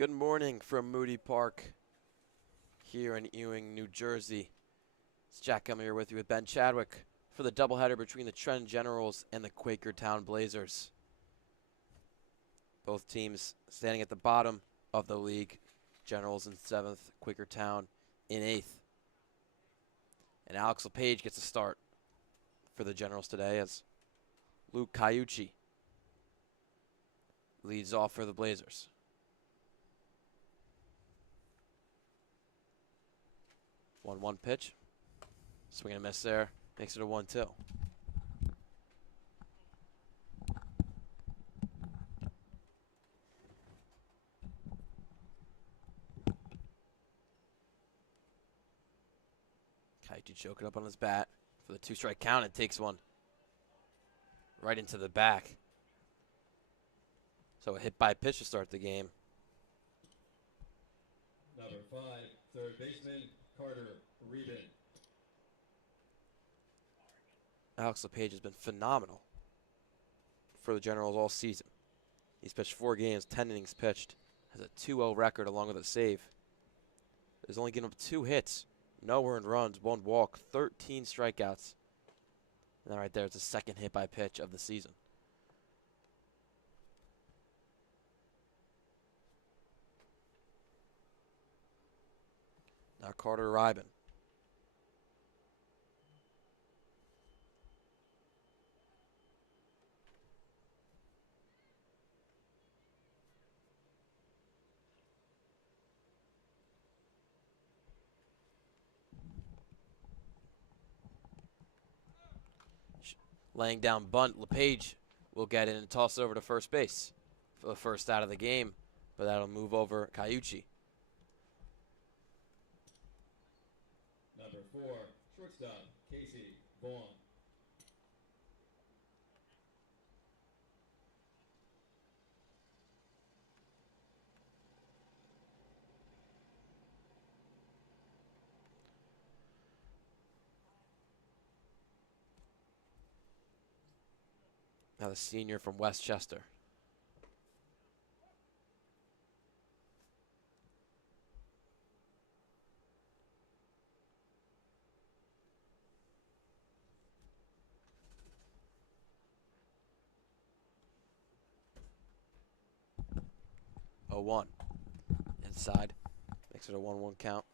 Good morning from Moody Park here in Ewing, New Jersey. It's Jack coming here with you with Ben Chadwick for the doubleheader between the Trenton Generals and the Quakertown Blazers. Both teams standing at the bottom of the league. Generals in 7th, Quakertown in 8th. And Alex LePage gets a start for the Generals today as Luke Caiucci leads off for the Blazers. 1-1 pitch. Swing and a miss there. Makes it a 1-2. Caiucci choking up on his bat for the 2-strike count and takes one right into the back. So a hit by pitch to start the game. Number 5, third baseman, Carter Reben. Alex LePage has been phenomenal for the Generals all season. He's pitched 4 games, 10 innings pitched, has a 2-0 record along with a save. He's only given up 2 hits, no earned runs, 1 walk, 13 strikeouts. And that right there is the second hit by pitch of the season. Now Carter Reben. Laying down bunt, LePage will get in and toss it over to first base for the first out of the game, but that'll move over Caiucci. Number 4, shortstop, Casey Vaughn. Now the senior from Westchester. Oh, 1. Inside. Makes it a 1-1 count.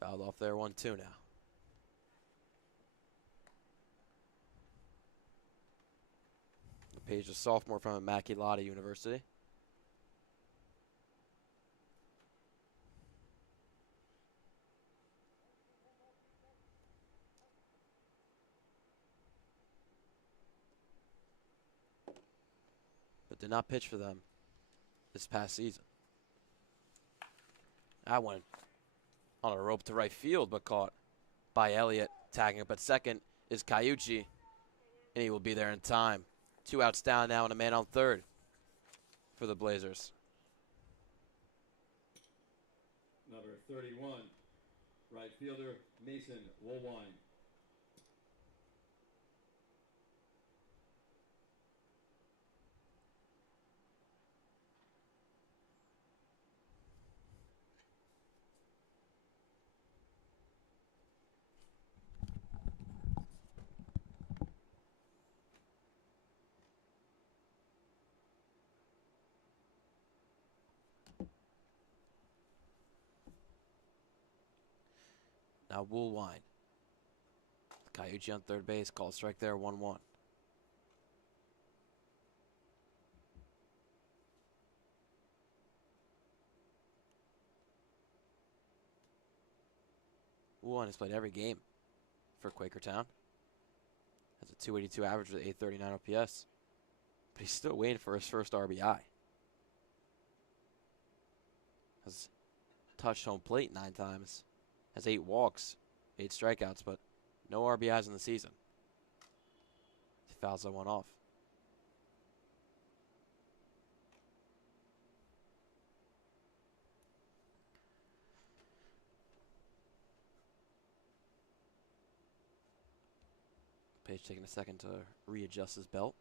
Fouled off there, 1-2 now. LePage, a sophomore from Immaculata University. But did not pitch for them this past season. That went on a rope to right field, but caught by Elliott. Tagging up at second is Caiucci, and he will be there in time. 2 outs down now and a man on third for the Blazers. Number 31, right fielder, Mason Woolwine. Now Woolwine. Caiucci on third base. Called strike there, 1-1. Woolwine has played every game for Quakertown. Has a 282 average with 839 OPS. But he's still waiting for his first RBI. Has touched home plate 9 times. Has 8 walks, 8 strikeouts, but no RBIs in the season. He fouls that one off. Page taking a second to readjust his belt.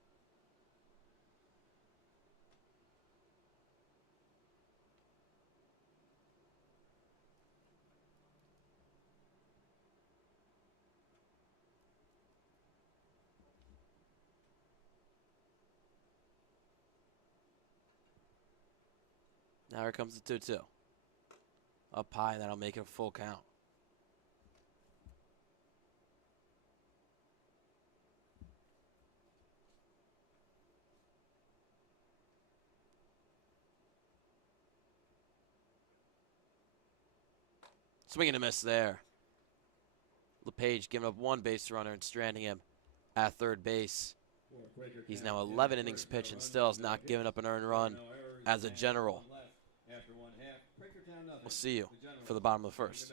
Now here comes the 2-2. Up high, and that'll make it a full count. Swing and a miss there. LePage giving up one base runner and stranding him at third base. He's now 11 innings pitched and still has not given up an earned run as a general. We'll see you for the bottom of the first.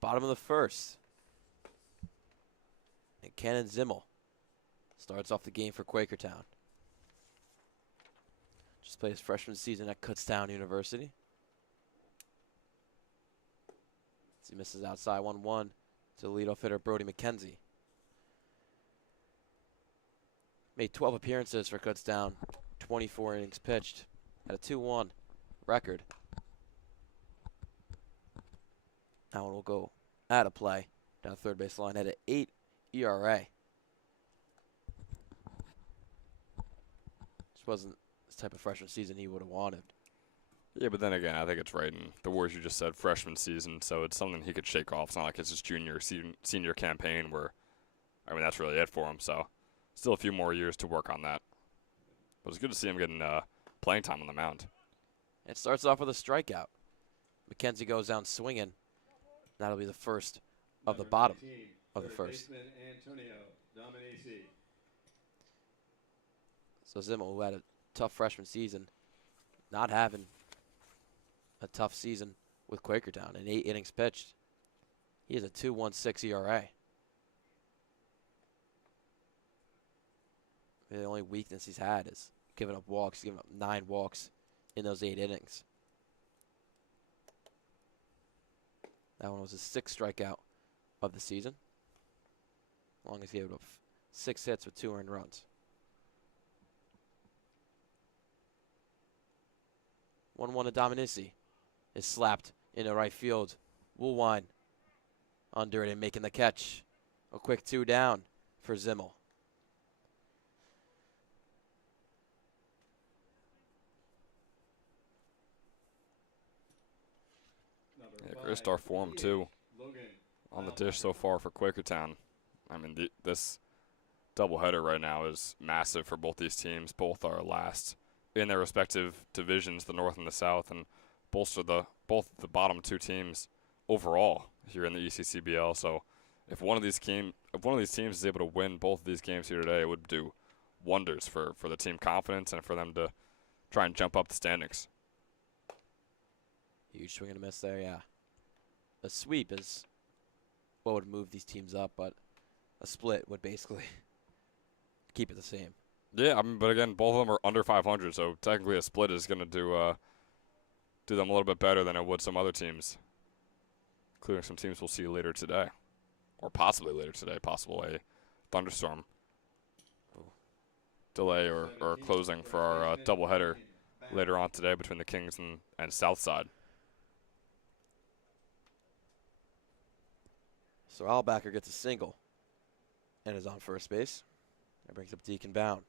Bottom of the first. And Cannon Zimmel starts off the game for Quakertown. Just played his freshman season at Kutztown University. He misses outside 1-1 to the leadoff hitter Brody McKenzie. Made 12 appearances for Kutztown, 24 innings pitched, had a 2-1 record. That one will go out of play down the third base line. Had an 8 ERA. Just wasn't this type of freshman season he would have wanted. Yeah, but then again, I think it's right in the words you just said, freshman season, so it's something he could shake off. It's not like it's his junior, senior campaign where, I mean, that's really it for him. So still a few more years to work on that. But it's good to see him getting playing time on the mound. It starts off with a strikeout. McKenzie goes down swinging. That'll be the first of the bottom of the first. So Zimmel, who had a tough freshman season, not having a tough season with Quakertown in 8 innings pitched. He has a 2.16 ERA. The only weakness he's had is giving up walks. He's given up 9 walks in those 8 innings. That one was his 6th strikeout of the season. As long as he gave up 6 hits with 2 earned runs. 1-1 to Dominici is slapped into right field. Woolwine under it and making the catch. A quick 2 down for Zimmel. Yeah, great start for him, too. on the dish so far for Quakertown. I mean, this doubleheader right now is massive for both these teams. Both are last in their respective divisions, the North and the South, and both the bottom two teams overall here in the ECCBL. So if one of these teams is able to win both of these games here today, it would do wonders for the team confidence and for them to try and jump up the standings. Huge swing and a miss there, yeah. A sweep is what would move these teams up, but a split would basically keep it the same. Yeah, I mean, but again, both of them are under 500, so technically a split is going to do them a little bit better than it would some other teams, including some teams we'll see later today, or possibly later today, possible a thunderstorm delay or closing for our doubleheader later on today between the Kings and Southside. So Albacker gets a single and is on first base. That brings up Deacon Bound.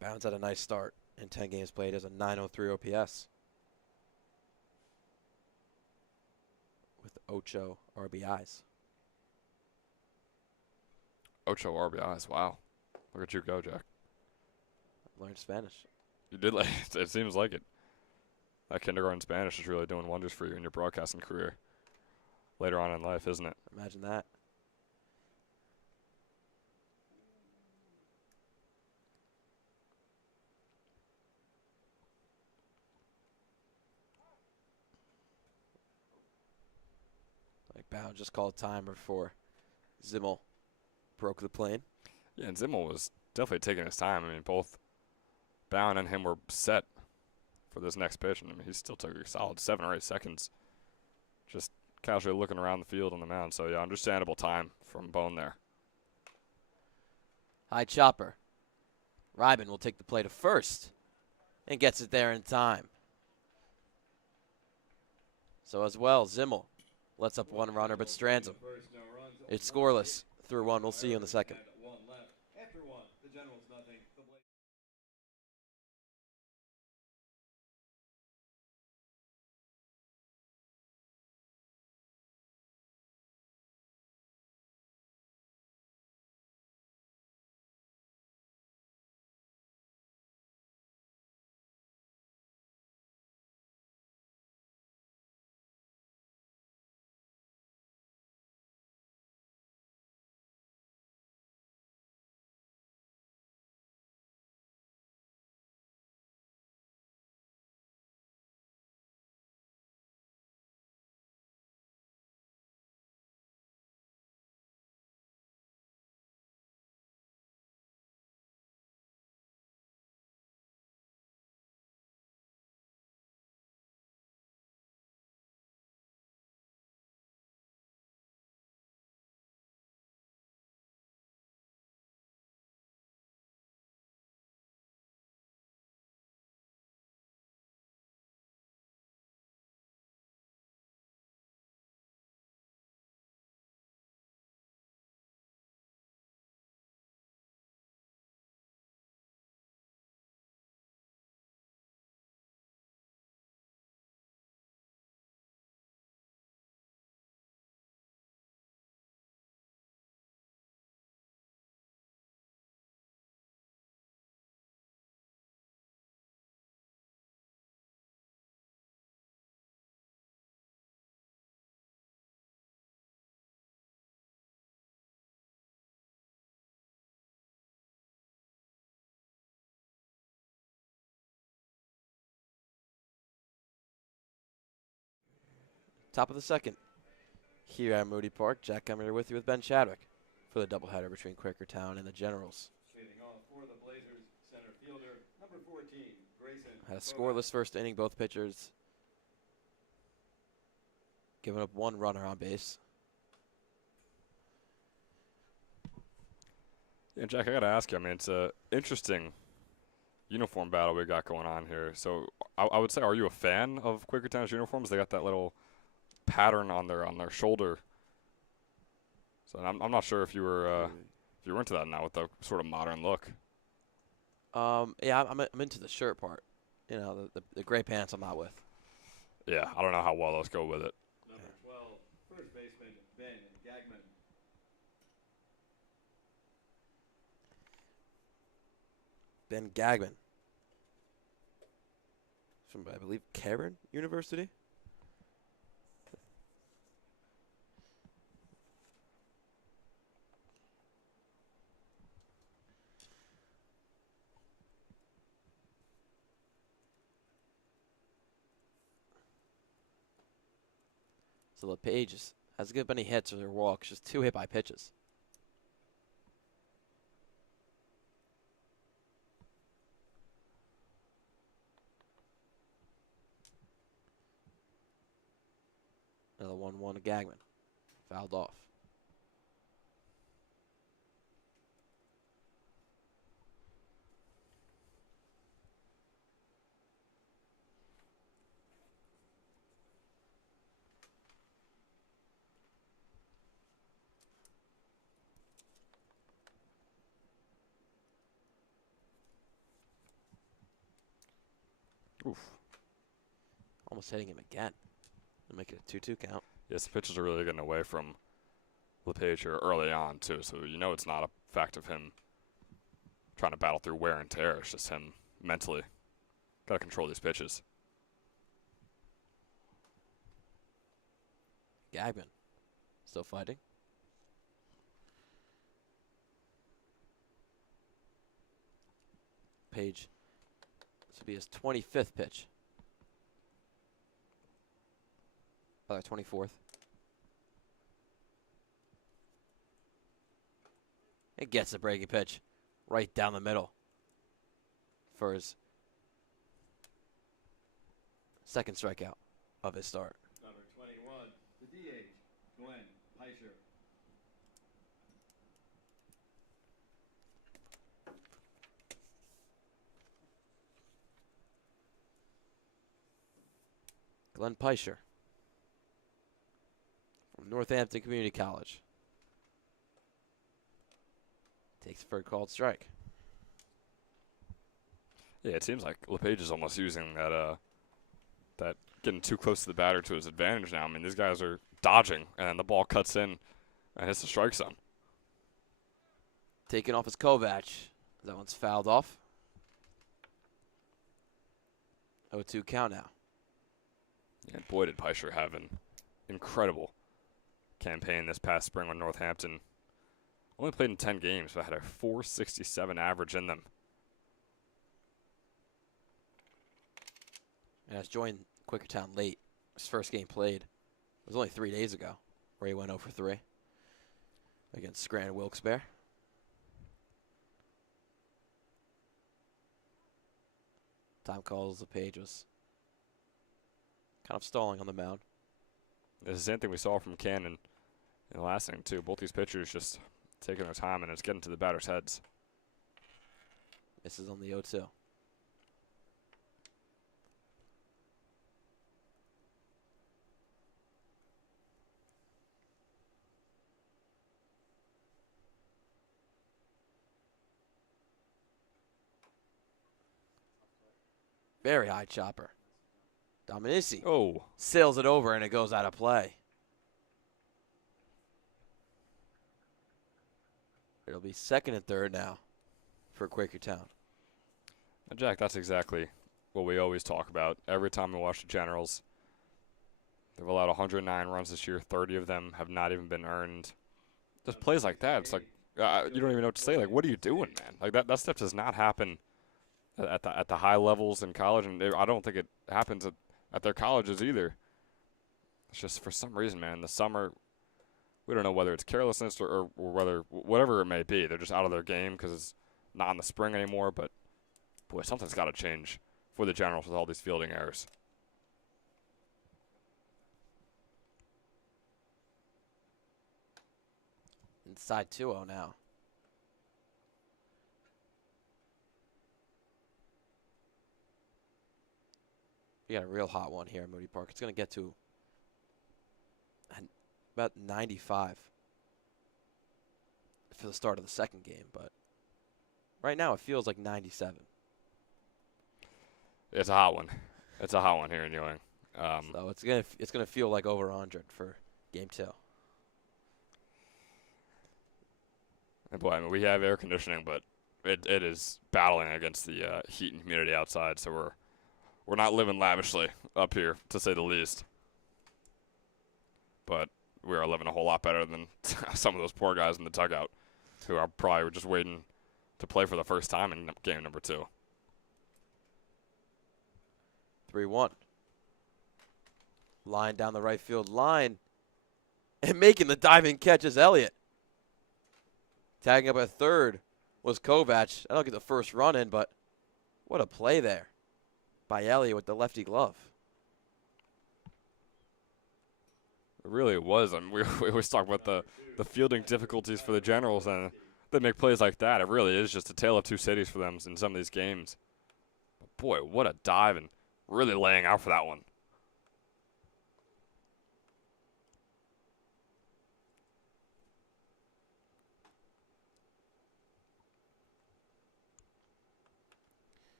Bound's had a nice start in 10 games played as a 903 OPS with Ocho RBIs. Ocho RBIs, wow. Look at you go, Jack. Learned Spanish. You did, it seems like it. That kindergarten Spanish is really doing wonders for you in your broadcasting career later on in life, isn't it? Imagine that. Like Bound just called timer before Zimmel broke the plane. Yeah, and Zimmel was definitely taking his time. I mean, both Bound and him were set for this next pitch, and I mean, he still took a solid 7 or 8 seconds just casually looking around the field on the mound. So, yeah, understandable time from Bone there. High chopper. Ryben will take the play to first and gets it there in time. So as well, Zimmel lets up one runner but strands him. It's scoreless through one. We'll see you in the second. Top of the second here at Moody Park. Jack Emmer with you with Ben Chadwick for the doubleheader between Quakertown and the Generals. Had a scoreless first inning. Both pitchers giving up one runner on base. Yeah, Jack, I got to ask you, I mean, it's an interesting uniform battle we got going on here. So I would say, are you a fan of Quakertown's uniforms? They got that little pattern on their shoulder. So I'm not sure if you were into that now with the sort of modern look. Yeah, I'm into the shirt part. you know, the gray pants I'm not with. Yeah, I don't know how well those go with it. Number 12, first baseman Ben Gagman. Ben Gagman from, I believe, Cairn University. So LePage hasn't given any hits or walks, just 2 hit by pitches. Another 1-1 to Gagman. Fouled off. Oof. Almost hitting him again. To make it a 2-2 count. Yes, the pitches are really getting away from LePage here early on, too. So you know it's not a fact of him trying to battle through wear and tear. It's just him mentally got to control these pitches. Gagman still fighting. Page. This will be his 25th pitch. Or 24th. It gets the breaking pitch right down the middle for his second strikeout of his start. Number 21, the DH, Glenn Peischer. Glenn Peischer from Northampton Community College. Takes the first called strike. Yeah, it seems like LePage is almost using that getting too close to the batter to his advantage now. I mean, these guys are dodging, and then the ball cuts in and hits the strike zone. Taken off his Kovac. That one's fouled off. 0-2 count now. And boy, did Peischer have an incredible campaign this past spring with Northampton. Only played in 10 games, but had a .467 average in them. And has joined Quakertown late. His first game played. It was only 3 days ago where he went 0 for 3 against Scranton Wilkes-Barre. Time calls LePage was kind of stalling on the mound. It's the same thing we saw from Cannon in the last inning, too. Both these pitchers just taking their time, and it's getting to the batters' heads. Misses on the 0-2. Very high chopper. Dominici Oh, sails it over, and it goes out of play. It'll be second and third now for Quakertown. and Jack, that's exactly what we always talk about. Every time we watch the Generals, they've allowed 109 runs this year. 30 of them have not even been earned. Just plays like that, it's like you don't even know what to say. Like, what are you doing, man? Like that stuff does not happen at the high levels in college, and I don't think it happens at their colleges either. It's just for some reason, man. In the summer, we don't know whether it's carelessness or whether whatever it may be. They're just out of their game because it's not in the spring anymore. But boy, something's got to change for the Generals with all these fielding errors. Inside 2-0 now. We got a real hot one here at Moody Park. It's going to get to about 95 for the start of the second game, but right now it feels like 97. It's a hot one. It's a hot one here in Ewing. So it's gonna feel like over 100 for game 2. And boy, I mean, we have air conditioning, but it is battling against the heat and humidity outside. So we're not living lavishly up here, to say the least. But we are living a whole lot better than some of those poor guys in the dugout, who are probably just waiting to play for the first time in game number 2. 3-1. Line down the right field line. And making the diving catch is Elliott. Tagging up at third was Kovac. I don't get the first run in, but what a play there by Elliott with the lefty glove. It really was. I mean, we always talk about the fielding difficulties for the Generals, and they make plays like that. It really is just a tale of two cities for them in some of these games. But boy, what a dive, and really laying out for that one.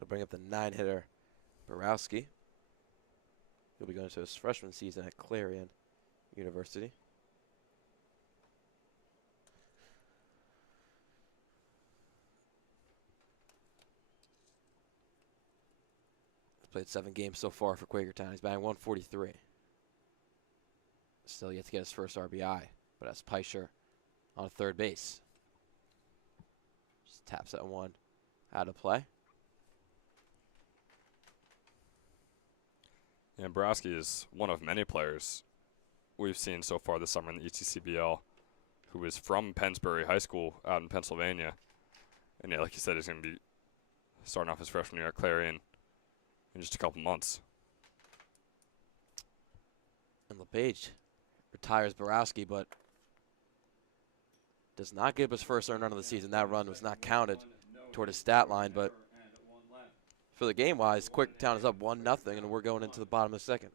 I'll bring up the 9-hitter, Borowski. He'll be going to his freshman season at Clarion University. He's played 7 games so far for Quakertown. He's batting 143. Still yet to get his first RBI, but that's Peischer on third base. Just taps that one out of play. And Borowski is one of many players we've seen so far this summer in the ECCBL who is from Pennsbury High School out in Pennsylvania. And yeah, like you said, he's going to be starting off his freshman year at Clarion in just a couple months. And LePage retires Borowski, but does not give his first earned run of the season. That run was not counted toward his stat line, but for the game-wise, Quakertown is up 1-0, and we're going into the bottom of the second.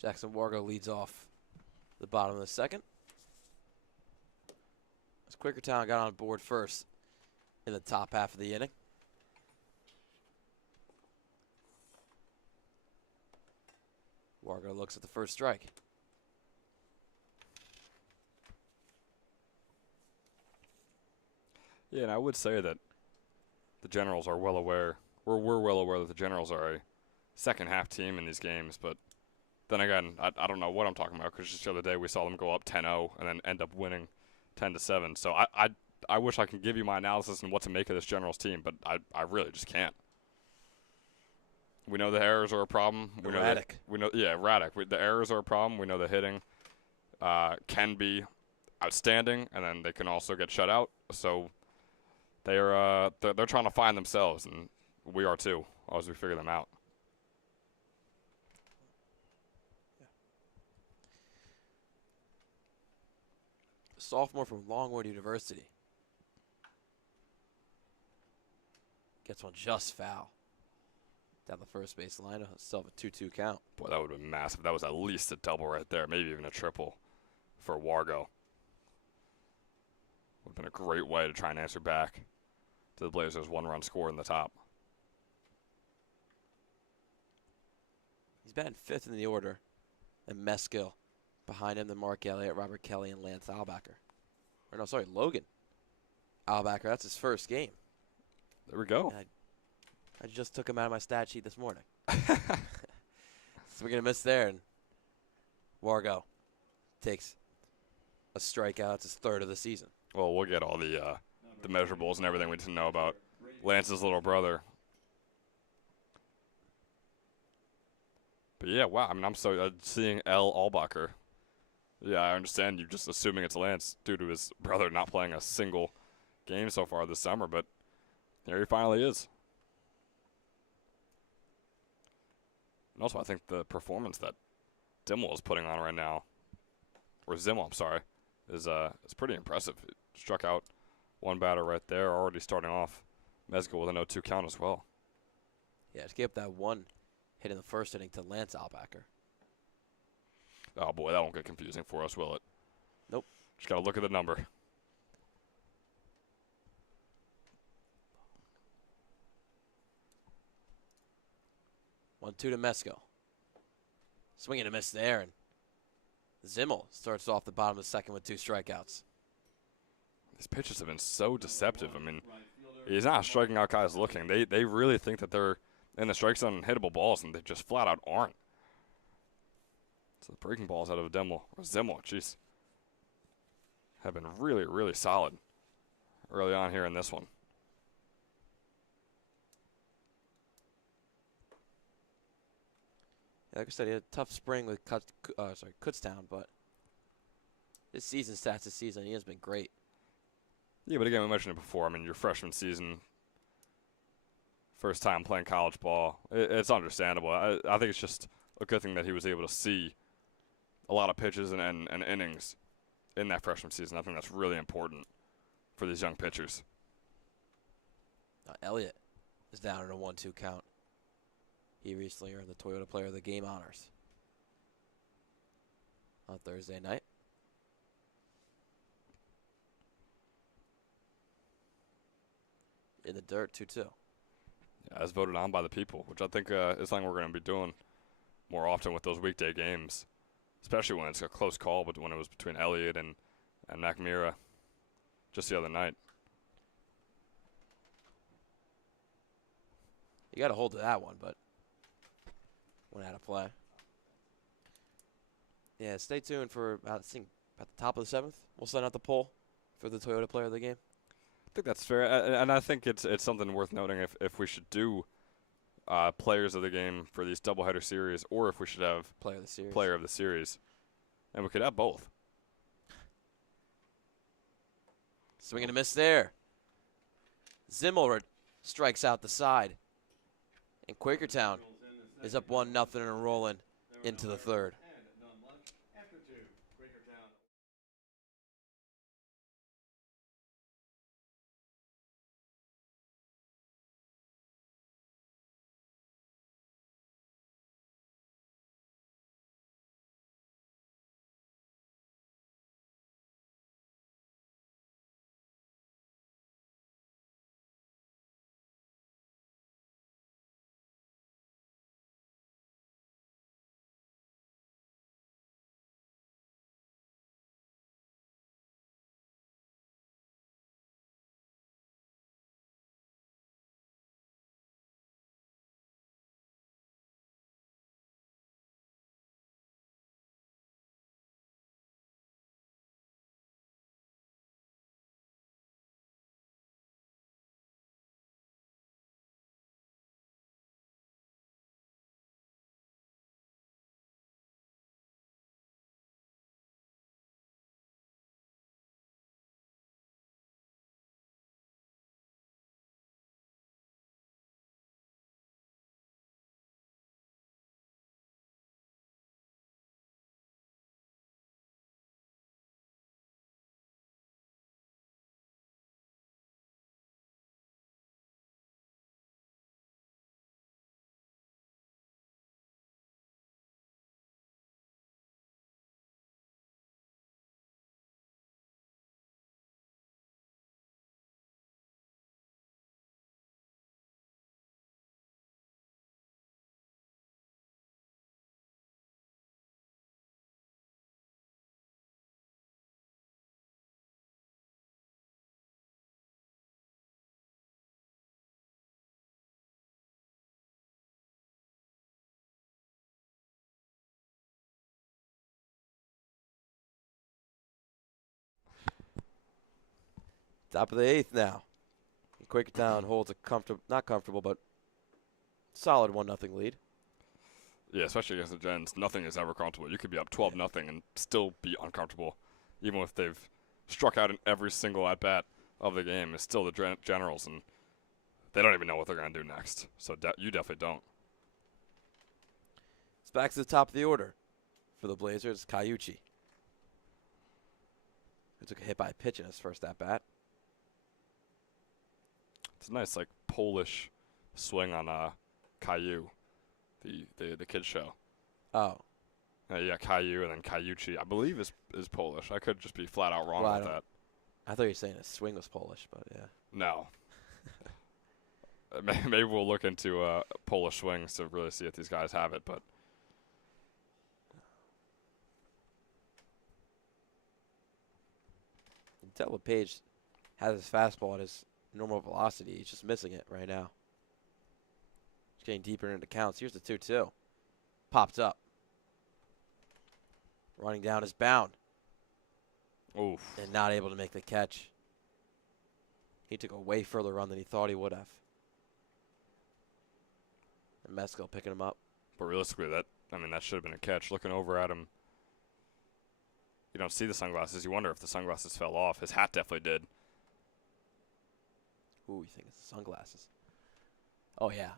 Jackson Wargo leads off the bottom of the second. As Quakertown got on board first in the top half of the inning. Wargo looks at the first strike. Yeah, and I would say that the Generals are well aware, we're well aware that the Generals are a second half team in these games, but then again, I don't know what I'm talking about, because just the other day we saw them go up 10-0 and then end up winning 10-7. So I I wish I could give you my analysis and what to make of this Generals team, but I really just can't. We know the errors are a problem. We know Erratic. Erratic. The errors are a problem. We know the hitting can be outstanding, and then they can also get shut out. So they're trying to find themselves, and we are too, as we figure them out. Sophomore from Longwood University. Gets one just foul. Down the first base line. Still have a 2-2 count. Boy, that would have been massive. That was at least a double right there, maybe even a triple for Wargo. Would have been a great way to try and answer back to the Blazers' one-run score in the top. He's batting 5th in the order. And Meskill behind him, then Mark Elliott, Robert Kelly, and Lance Albacker. Or no, sorry, Logan Albacker. That's his first game. There we go. I just took him out of my stat sheet this morning. So we're going to miss there. And Wargo takes a strikeout. It's his 3rd of the season. Well, we'll get all the measurables and everything we need to know about Lance's little brother. But yeah, wow. I mean, I'm so seeing L. Albacher. Yeah, I understand you just assuming it's Lance due to his brother not playing a single game so far this summer, but there he finally is. And also, I think the performance that Dimmel is putting on right now, or Zimmel, I'm sorry, is pretty impressive. It struck out one batter right there, already starting off Mezgel with a 0-2 count as well. Yeah, just gave up that one hit in the first inning to Lance Albacker. Oh, boy, that won't get confusing for us, will it? Nope. Just got to look at the number. One, 2 to Mesko. Swing and a miss there, and Zimmel starts off the bottom of the second with 2 strikeouts. These pitches have been so deceptive. I mean, he's not striking out guys looking. They really think that they're in the strike zone and hittable balls, and they just flat out aren't. So the breaking balls out of Zimmel, jeez, have been really, really solid early on here in this one. Yeah, like I said, he had a tough spring with Kutztown, but his season stats this season, he has been great. Yeah, but again, we mentioned it before. I mean, your freshman season, first time playing college ball, it's understandable. I think it's just a good thing that he was able to see a lot of pitches and innings in that freshman season. I think that's really important for these young pitchers. Elliott is down in a 1-2 count. He recently earned the Toyota Player of the Game honors on Thursday night. In the dirt, 2-2. Yeah, as voted on by the people, which I think is something we're going to be doing more often with those weekday games, especially when it's a close call, but when it was between Elliott and McMira just the other night. You got to hold to that one, but went out of play. Yeah, stay tuned for about the top of the 7th. We'll send out the poll for the Toyota Player of the Game. I think that's fair, and I think it's something worth noting if we should do players of the game for these doubleheader series, or if we should have Player of the Series. Player of the series, and we could have both. Swing and a miss there. Zimmel strikes out the side, and Quakertown is up 1-0 and rolling into the 3rd. Top of the 8th now. And Quakertown holds a not comfortable, but solid 1-0 lead. Yeah, especially against the Gens, nothing is ever comfortable. You could be up 12-0 and still be uncomfortable, even if they've struck out in every single at bat of the game. It's still the Generals, and they don't even know what they're going to do next. So you definitely don't. It's back to the top of the order for the Blazers. Cayucci, who took a hit by a pitch in his first at bat. It's a nice like Polish swing on Caillou, the kids show. Oh, Yeah, Caillou and then Cayucci, I believe is Polish. I could just be flat out wrong Well, with that. I thought you were saying his swing was Polish, but yeah. No. Maybe we'll look into Polish swings to really see if these guys have it, but Until LePage has his fastball at his normal velocity. He's just missing it right now. He's getting deeper into counts. Here's the 2-2. Popped up. Running down his bound. oof. And not able to make the catch. He took a way further run than he thought he would have. And Mescal picking him up. But realistically, that should have been a catch. Looking over at him, you don't see the sunglasses. You wonder if the sunglasses fell off. His hat definitely did. Ooh, you think it's the sunglasses? Oh yeah,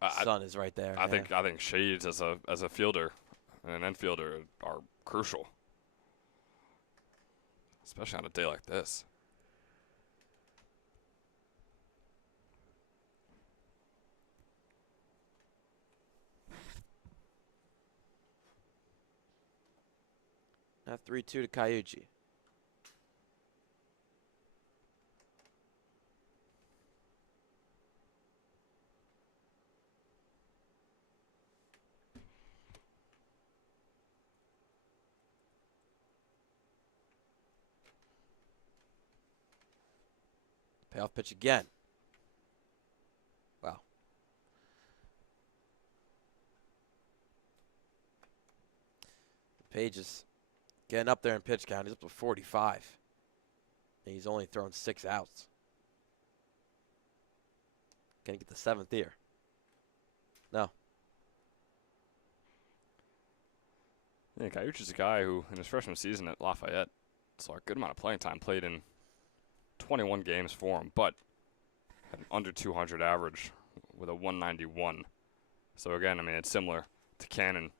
I sun is right there. I yeah. think shades as a fielder and an infielder are crucial, especially on a day like this. Now 3-2 to Cayucci. Payoff pitch again. Wow. Page is getting up there in pitch count. He's up to 45. And he's only thrown 6 outs. Can he get the 7th here? No. Yeah, Cayucci's a guy who, in his freshman season at Lafayette, saw a good amount of playing time, played in 21 games for him, but had an under 200 average with a 191. So again, it's similar to Cannon,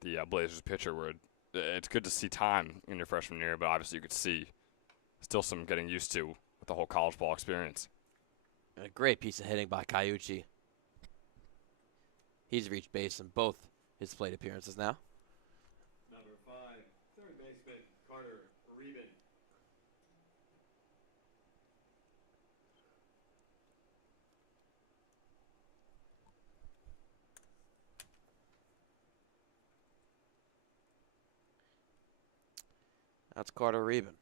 the Blazers pitcher, where it's good to see time in your freshman year, but obviously you could see still some getting used to with the whole college ball experience. And a great piece of hitting by Cayucci. He's reached base in both his plate appearances now. Number 5, third baseman Carter Reben. That's Carter Reben.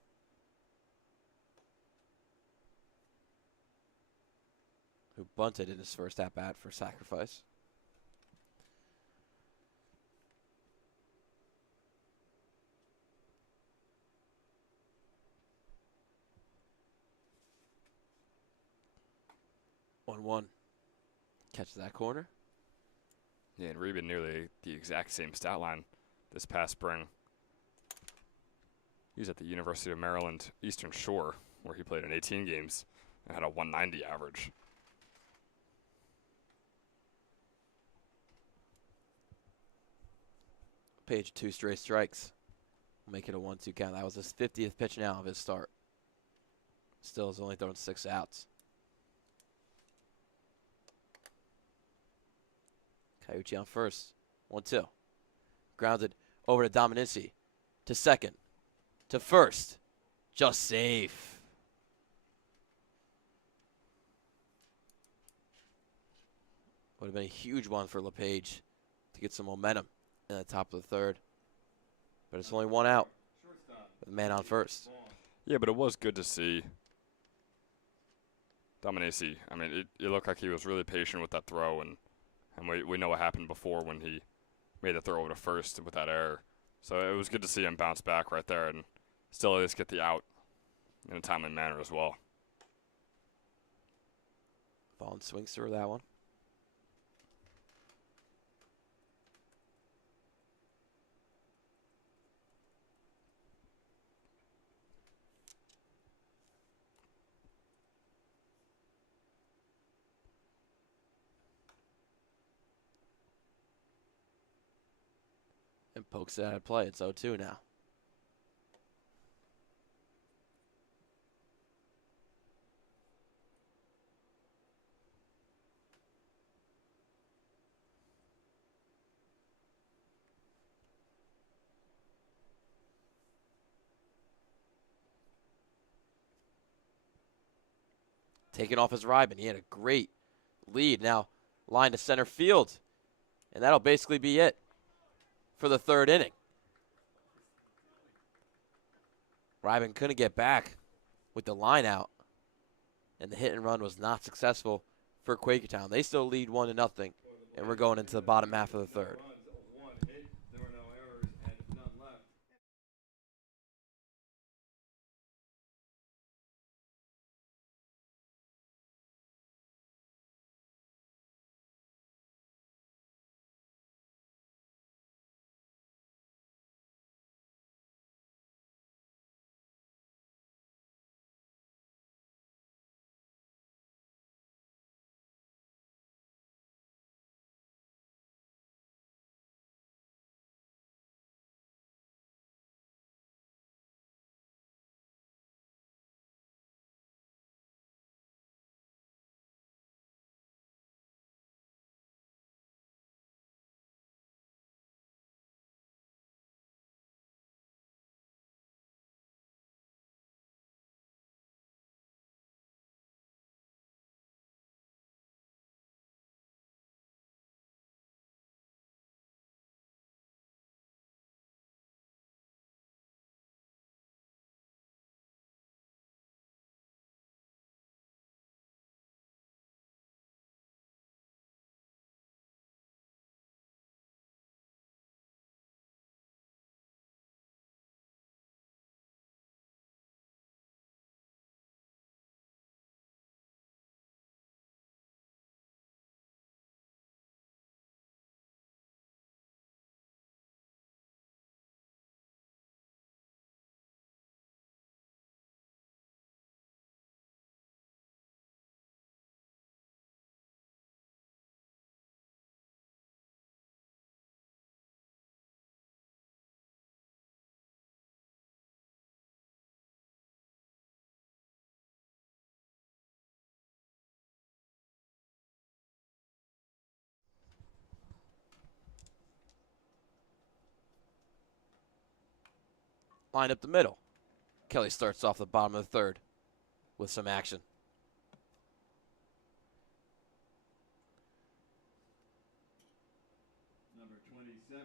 Who bunted in his first at-bat for sacrifice. One. Catches that corner. Yeah, and Reben nearly the exact same stat line this past spring. He was at the University of Maryland Eastern Shore, where he played in 18 games and had a 190 average. Page 2 straight strikes. Make it a 1-2 count. That was his 50th pitch now of his start. Still has only thrown 6 outs. Cayucci on first. 1-2. Grounded over to Dominici. To second. To first. Just safe. Would have been a huge one for LePage to get some momentum in the top of the third. But it's only 1 out with a man on first. Yeah, but it was good to see Dominici. It looked like he was really patient with that throw, and we know what happened before when he made the throw over to first with that error. So it was good to see him bounce back right there and still at least get the out in a timely manner as well. Vaughn swings through that one. And pokes it out of play. It's 0-2 now. Taking off his Ryman. He had a great lead. Now, line to center field. And that'll basically be it for the third inning. Ryman couldn't get back with the line out. And the hit and run was not successful for Quakertown. They still lead 1-0. And we're going into the bottom half of the third. One hit, there were no errors, and none left. Line up the middle. Kelly starts off the bottom of the third with some action. Number 27,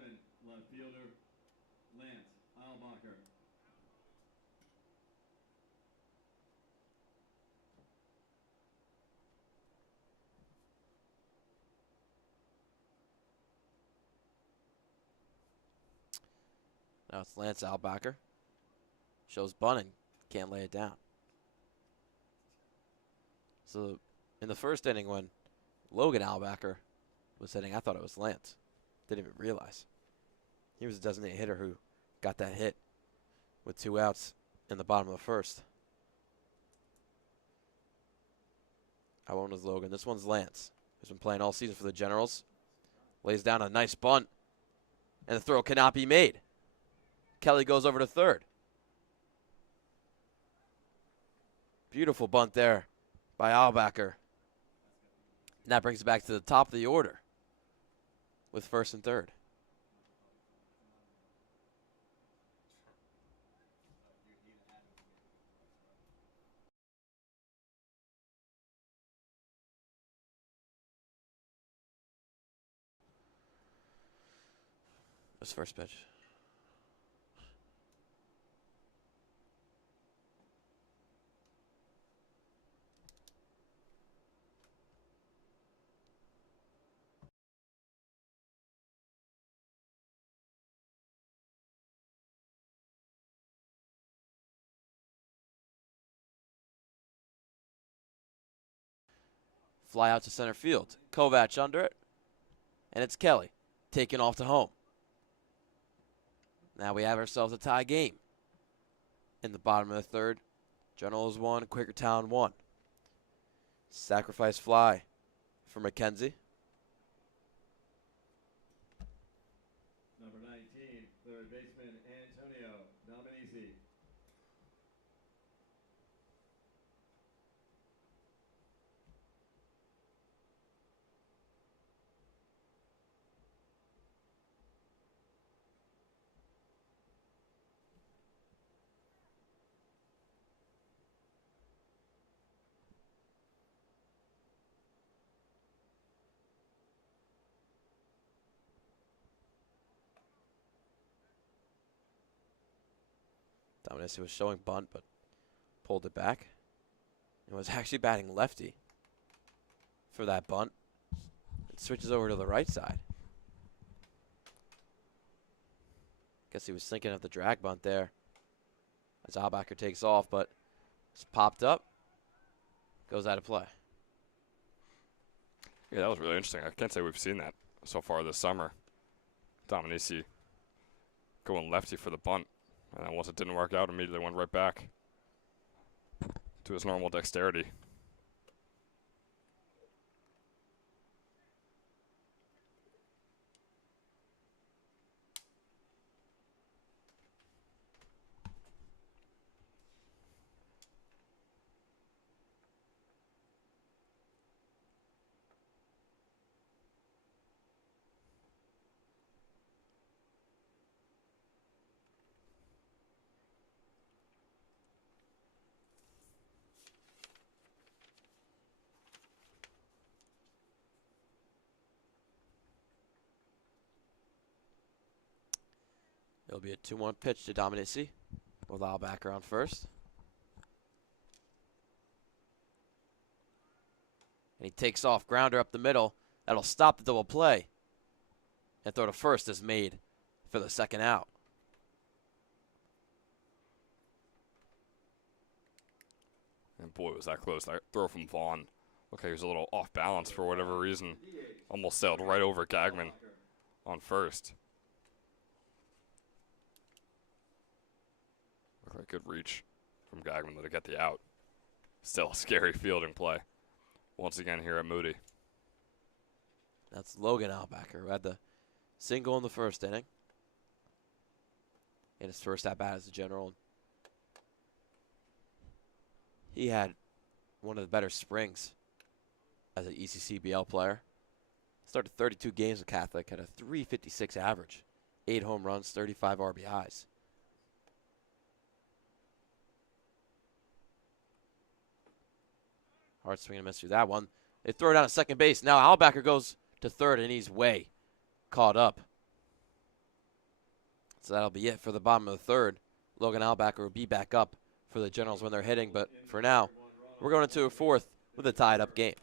left fielder, Lance Albacher. Now it's Lance Albacher. Shows bunting. Can't lay it down. So in the first inning when Logan Albacher was hitting, I thought it was Lance. Didn't even realize. He was a designated hitter who got that hit with 2 outs in the bottom of the first. That one was Logan. This one's Lance, who's been playing all season for the Generals. Lays down a nice bunt, and the throw cannot be made. Kelly goes over to third. Beautiful bunt there by Albacher. And that brings it back to the top of the order with first and third. This first pitch. Fly out to center field. Kovac under it. And it's Kelly taking off to home. Now we have ourselves a tie game. In the bottom of the third, Generals 1, Quakertown 1. Sacrifice fly for McKenzie. Number 19, third baseman Antonio Dominici. Dominici was showing bunt, but pulled it back. And was actually batting lefty for that bunt. It switches over to the right side. Guess he was thinking of the drag bunt there as Albacker takes off, but it's popped up. Goes out of play. Yeah, that was really interesting. I can't say we've seen that so far this summer. Dominici going lefty for the bunt. And then once it didn't work out, immediately went right back to his normal dexterity. It'll be a 2-1 pitch to Dominici with Albacker on first. And he takes off, grounder up the middle. That'll stop the double play. And throw to first is made for the second out. And boy, was that close. That throw from Vaughn looked like he was a little off balance for whatever reason. Almost sailed right over Gagman on first. Looked like a good reach from Gagman to get the out. Still a scary fielding play. Once again here at Moody. That's Logan Albacker, who had the single in the first inning. In his first at-bat as a general. He had one of the better springs as an ECCBL player. Started 32 games with Catholic, had a .356 average. 8 home runs, 35 RBIs. Hard swing and miss through that one. They throw it down at second base. Now Albacker goes to third, and he's way caught up. So that'll be it for the bottom of the third. Logan Albacker will be back up for the Generals when they're hitting. But for now, we're going into a fourth with a tied-up game.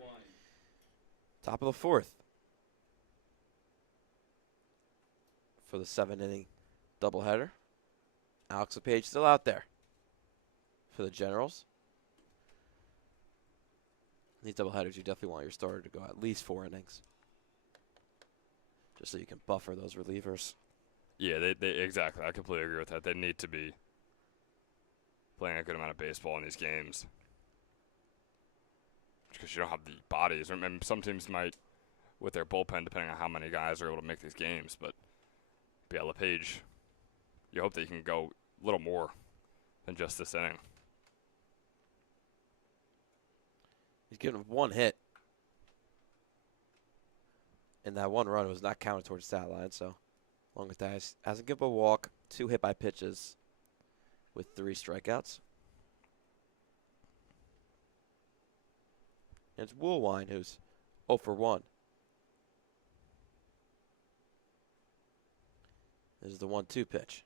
wine. Top of the fourth for the 7-inning doubleheader. Alex LePage still out there for the Generals. These doubleheaders, you definitely want your starter to go at least 4 innings, just so you can buffer those relievers. Yeah, they exactly. I completely agree with that. They need to be playing a good amount of baseball in these games because you don't have the bodies. I mean, some teams might, with their bullpen, depending on how many guys are able to make these games. But yeah, LePage, you hope that you can go a little more than just this inning. He's given 1 hit, and that 1 run was not counted towards stat line. So, long as that hasn't given up a walk, 2 hit by pitches, with 3 strikeouts. And it's Woolwine who's 0 for 1. This is the 1-2 pitch.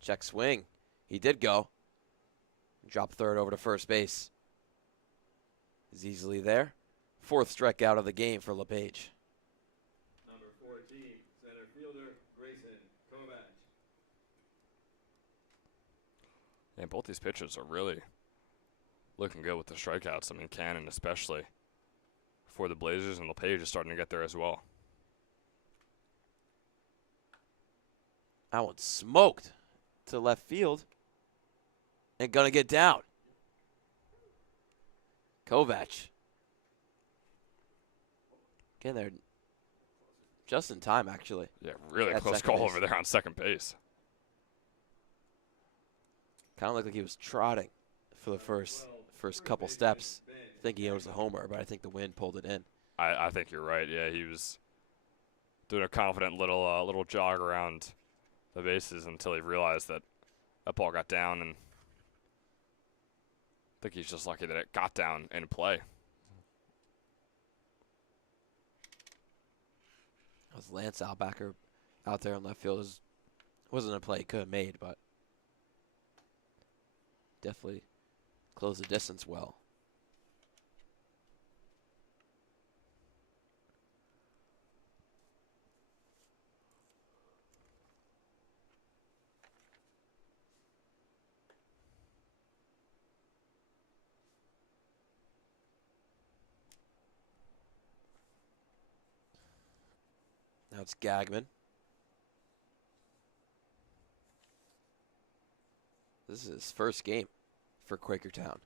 Check swing. He did go. Drop third over to first base. He's easily there. 4th strikeout of the game for LePage. Number 14, center fielder Grayson Kovac. And both these pitchers are really looking good with the strikeouts. I mean, Cannon especially for the Blazers, and LePage is starting to get there as well. That one smoked to left field and gonna get down. Kovac. Getting there just in time, actually. Yeah, really At close second call base. over there on second base. Kind of looked like he was trotting for the first couple steps, thinking it was a homer, but I think the wind pulled it in. I think you're right. Yeah, he was doing a confident little jog around the bases until he realized that ball got down, and I think he's just lucky that it got down in play. That was Lance Albacker out there in left field. Wasn't a play he could have made, but definitely closed the distance well. Now it's Gagman. This is his first game for Quakertown.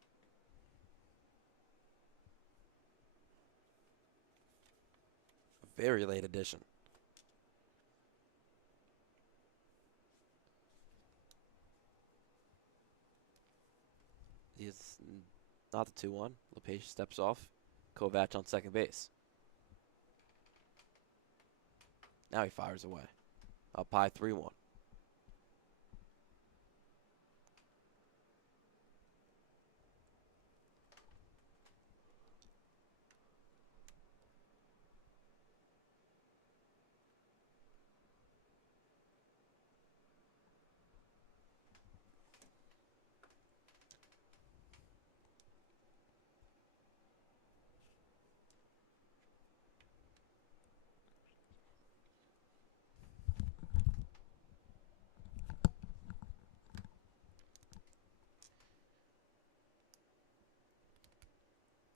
A very late addition. He's not the 2-1. LePage steps off. Kovac on second base. Now he fires away. Up high 3-1.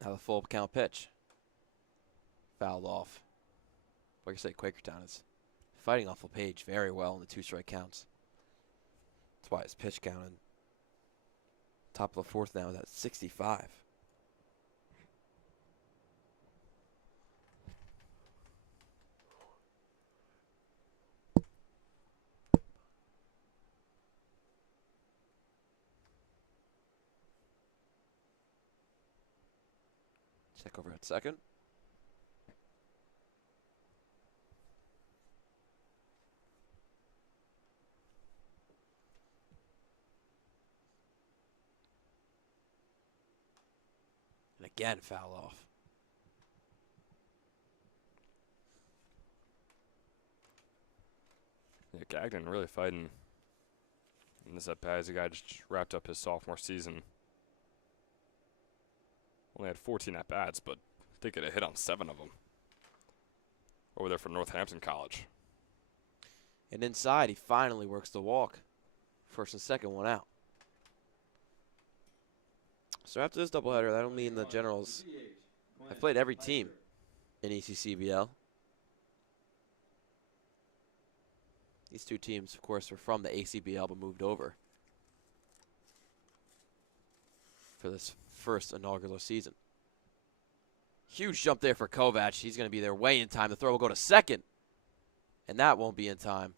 Now the full count pitch. Fouled off. Like I said, Quakertown is fighting off LePage very well in the 2-strike counts. That's why his pitch count in top of the 4th now is at 65. Check over at second. And again, foul off. Yeah, Gagnon really fighting in this at bat. As a guy just wrapped up his sophomore season Only had 14 at-bats, but did get a hit on 7 of them. Over there for Northampton College. And inside, he finally works the walk. First and second, one out. So after this doubleheader, that'll mean the Generals have played every team in ECCBL. These two teams, of course, are from the ACBL but moved over for this first inaugural season. Huge jump there for Kovac. He's going to be there way in time. The throw will go to second, and that won't be in time.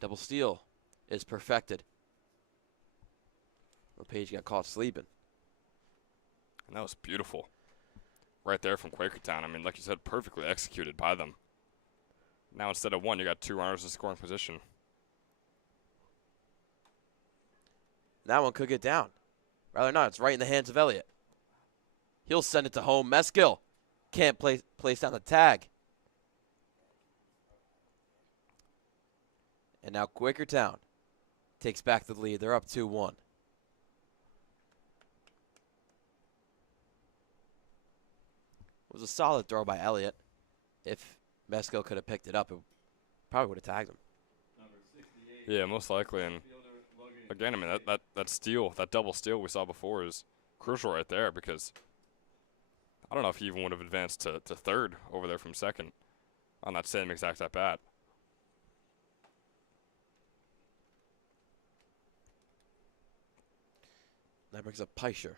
Double steal is perfected. LePage got caught sleeping. And that was beautiful. Right there from Quakertown. I mean, like you said, perfectly executed by them. Now instead of 1, you got 2 runners in scoring position. That one could get down. Rather not. It's right in the hands of Elliott. He'll send it to home. Meskill can't place down the tag. And now Quakertown takes back the lead. They're up 2-1. It was a solid throw by Elliott. If Meskill could have picked it up, it probably would have tagged him. Yeah, most likely. And again, I mean, that steal, that double steal we saw before is crucial right there, because I don't know if he even would have advanced to third over there from second on that same exact at bat. That brings up Peischer.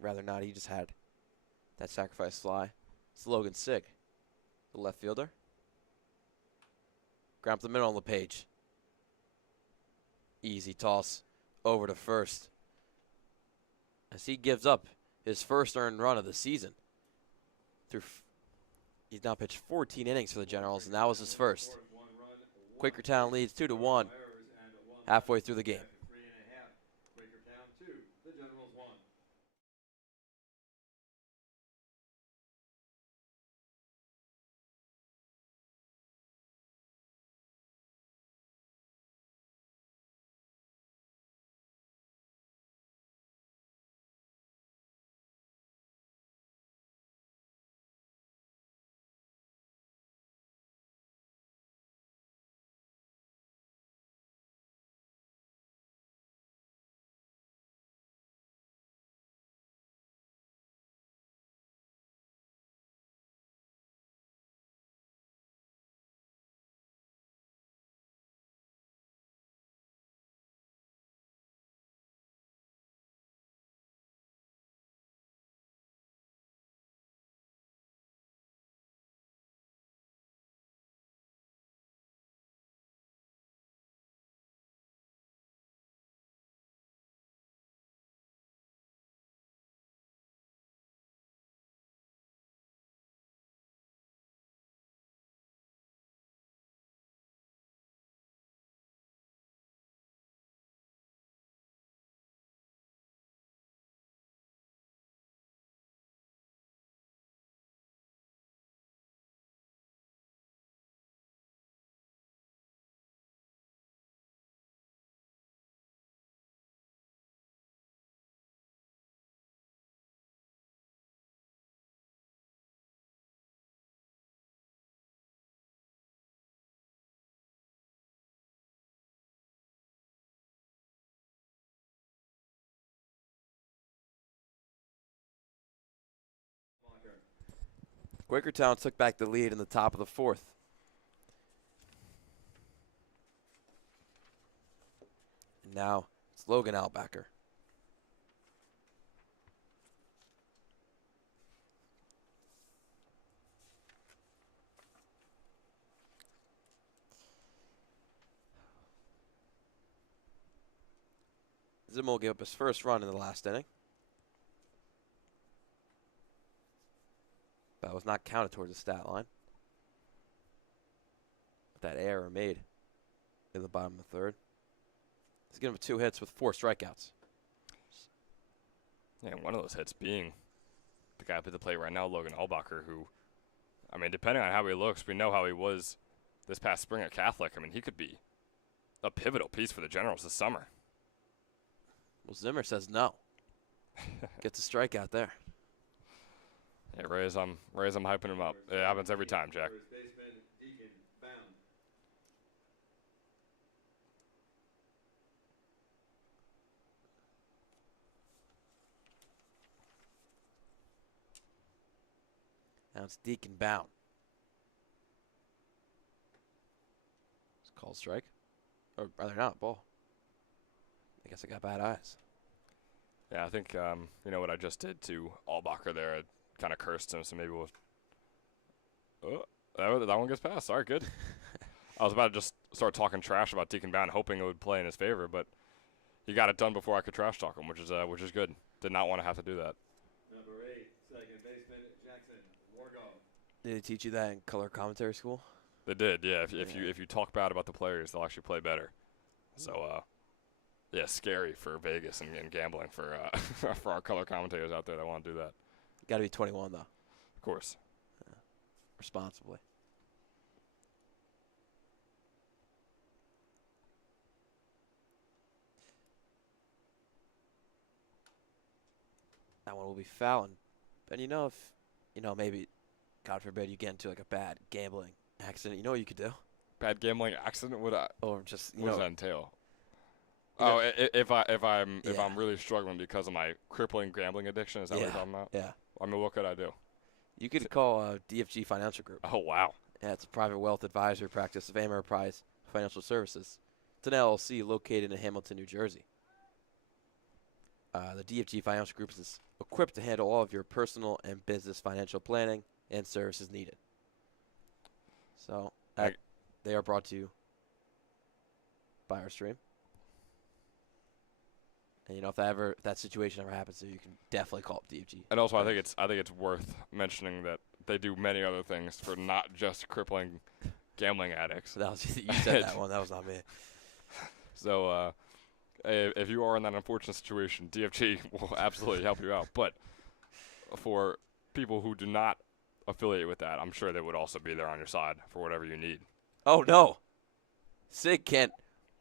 Rather not, he just had that sacrifice fly. It's Logan Sig, the left fielder. Ground up the middle on the page. Easy toss over to first. As he gives up his first earned run of the season. He's now pitched 14 innings for the Generals, and that was his first. Quakertown leads 2-1 halfway through the game. Quakertown took back the lead in the top of the fourth. And now it's Logan Albacker. Zimmel gave up his first run in the last inning. That was not counted towards the stat line. But that error made in the bottom of the third. He's given him 2 hits with 4 strikeouts. Yeah, one of those hits being the guy up at the plate right now, Logan Albacher, who, I mean, depending on how he looks, we know how he was this past spring at Catholic. I mean, he could be a pivotal piece for the Generals this summer. Well, Zimmer says no. Gets a strikeout there. Yeah, Reyes, I'm hyping him up. It happens every time, Jack. First baseman, Deacon Bound. Now it's Deacon Bound. It's called strike. Or rather not, ball. I guess I got bad eyes. Yeah, I think you know what I just did to Allbacher there. I kind of cursed him, so maybe we'll. Oh, that one gets past. All right, good. I was about to just start talking trash about Deacon Bound, hoping it would play in his favor, but he got it done before I could trash talk him, which is good. Did not want to have to do that. Number 8, second baseman, Jackson Wargo. Did they teach you that in color commentary school? They did, yeah. If you talk bad about the players, they'll actually play better. So, yeah, scary for Vegas and gambling for for our color commentators out there that want to do that. Got to be 21 though. Of course. Responsibly. That one will be fouling. And if maybe, God forbid, you get into like a bad gambling accident, you know what you could do? Bad gambling accident? What Just, does that entail? You know- If I'm Yeah. really struggling because of my crippling gambling addiction, is that what you're talking about? Yeah. I mean, what could I do? You could call DFG Financial Group. Oh wow. Yeah, it's a private wealth advisory practice of Enterprise Financial Services. It's an LLC located in Hamilton, New Jersey. The DFG Financial Group is equipped to handle all of your personal and business financial planning and services needed. So they are brought to you by our stream. And if that situation ever happens to you, you can definitely call up DFG. And also, I think it's worth mentioning that they do many other things for not just crippling gambling addicts. So that was you said that one. That was not me. So, if you are in that unfortunate situation, DFG will absolutely help you out. But for people who do not affiliate with that, I'm sure they would also be there on your side for whatever you need. Oh no! Sig Kent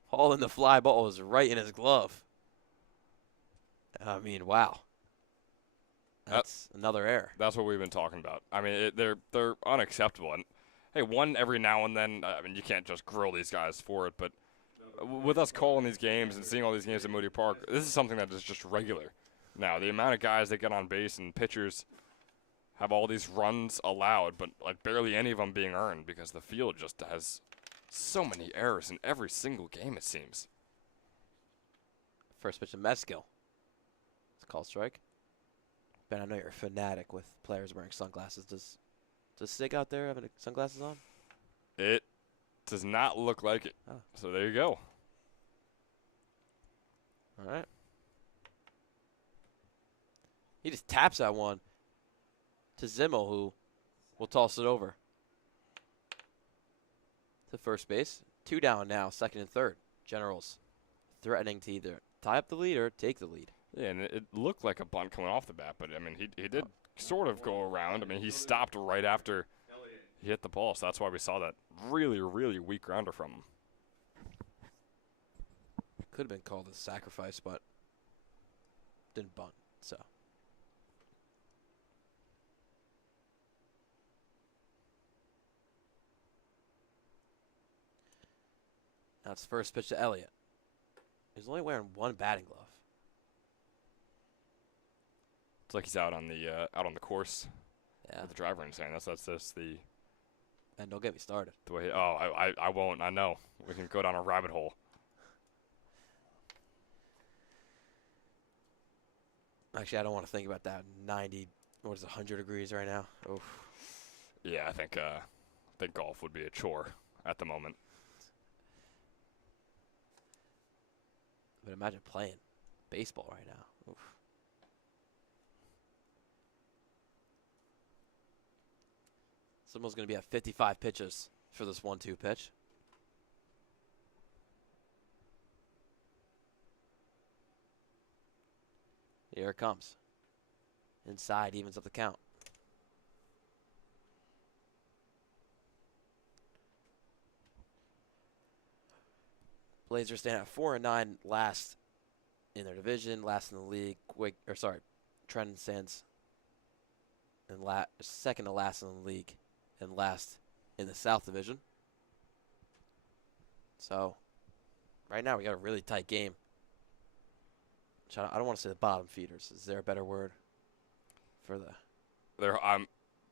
hauling the fly ball was right in his glove. I mean, wow. That's another error. That's what we've been talking about. I mean, they're unacceptable. And hey, one every now and then. I mean, you can't just grill these guys for it. But with us calling these games and seeing all these games at Moody Park, this is something that is just regular. Now, the amount of guys that get on base and pitchers have all these runs allowed, but like barely any of them being earned because the field just has so many errors in every single game. It seems. First pitch to Meskill. It's called strike. Ben, I know you're a fanatic with players wearing sunglasses. Does Sig out there having sunglasses on? It does not look like it. Oh. So there you go. All right. He just taps that one to Zimmel, who will toss it over to first base. 2 down now, second and third. Generals threatening to either tie up the lead or take the lead. Yeah, and it looked like a bunt coming off the bat, but I mean, he did sort of go around. I mean, he stopped right after he hit the ball, so that's why we saw that really, really weak grounder from him. Could have been called a sacrifice, but didn't bunt, so. Now it's first pitch to Elliott. He's only wearing one batting glove. It's like he's out on the course Yeah. with the driver and saying that's just the And don't get me started. way. I won't. I know we can go down a rabbit hole. Actually, I don't want to think about that. 100 degrees right now? Oof. Yeah, I think golf would be a chore at the moment. But imagine playing baseball right now. Oof. Someone's going to be at 55 pitches for this 1-2 pitch. Here it comes. Inside, evens up the count. Blazers stand at 4-9 last in their division, last in the league. Trenton stands in second to last in the league and last in the South Division. So, right now we got a really tight game. I don't want to say the bottom feeders. Is there a better word for the?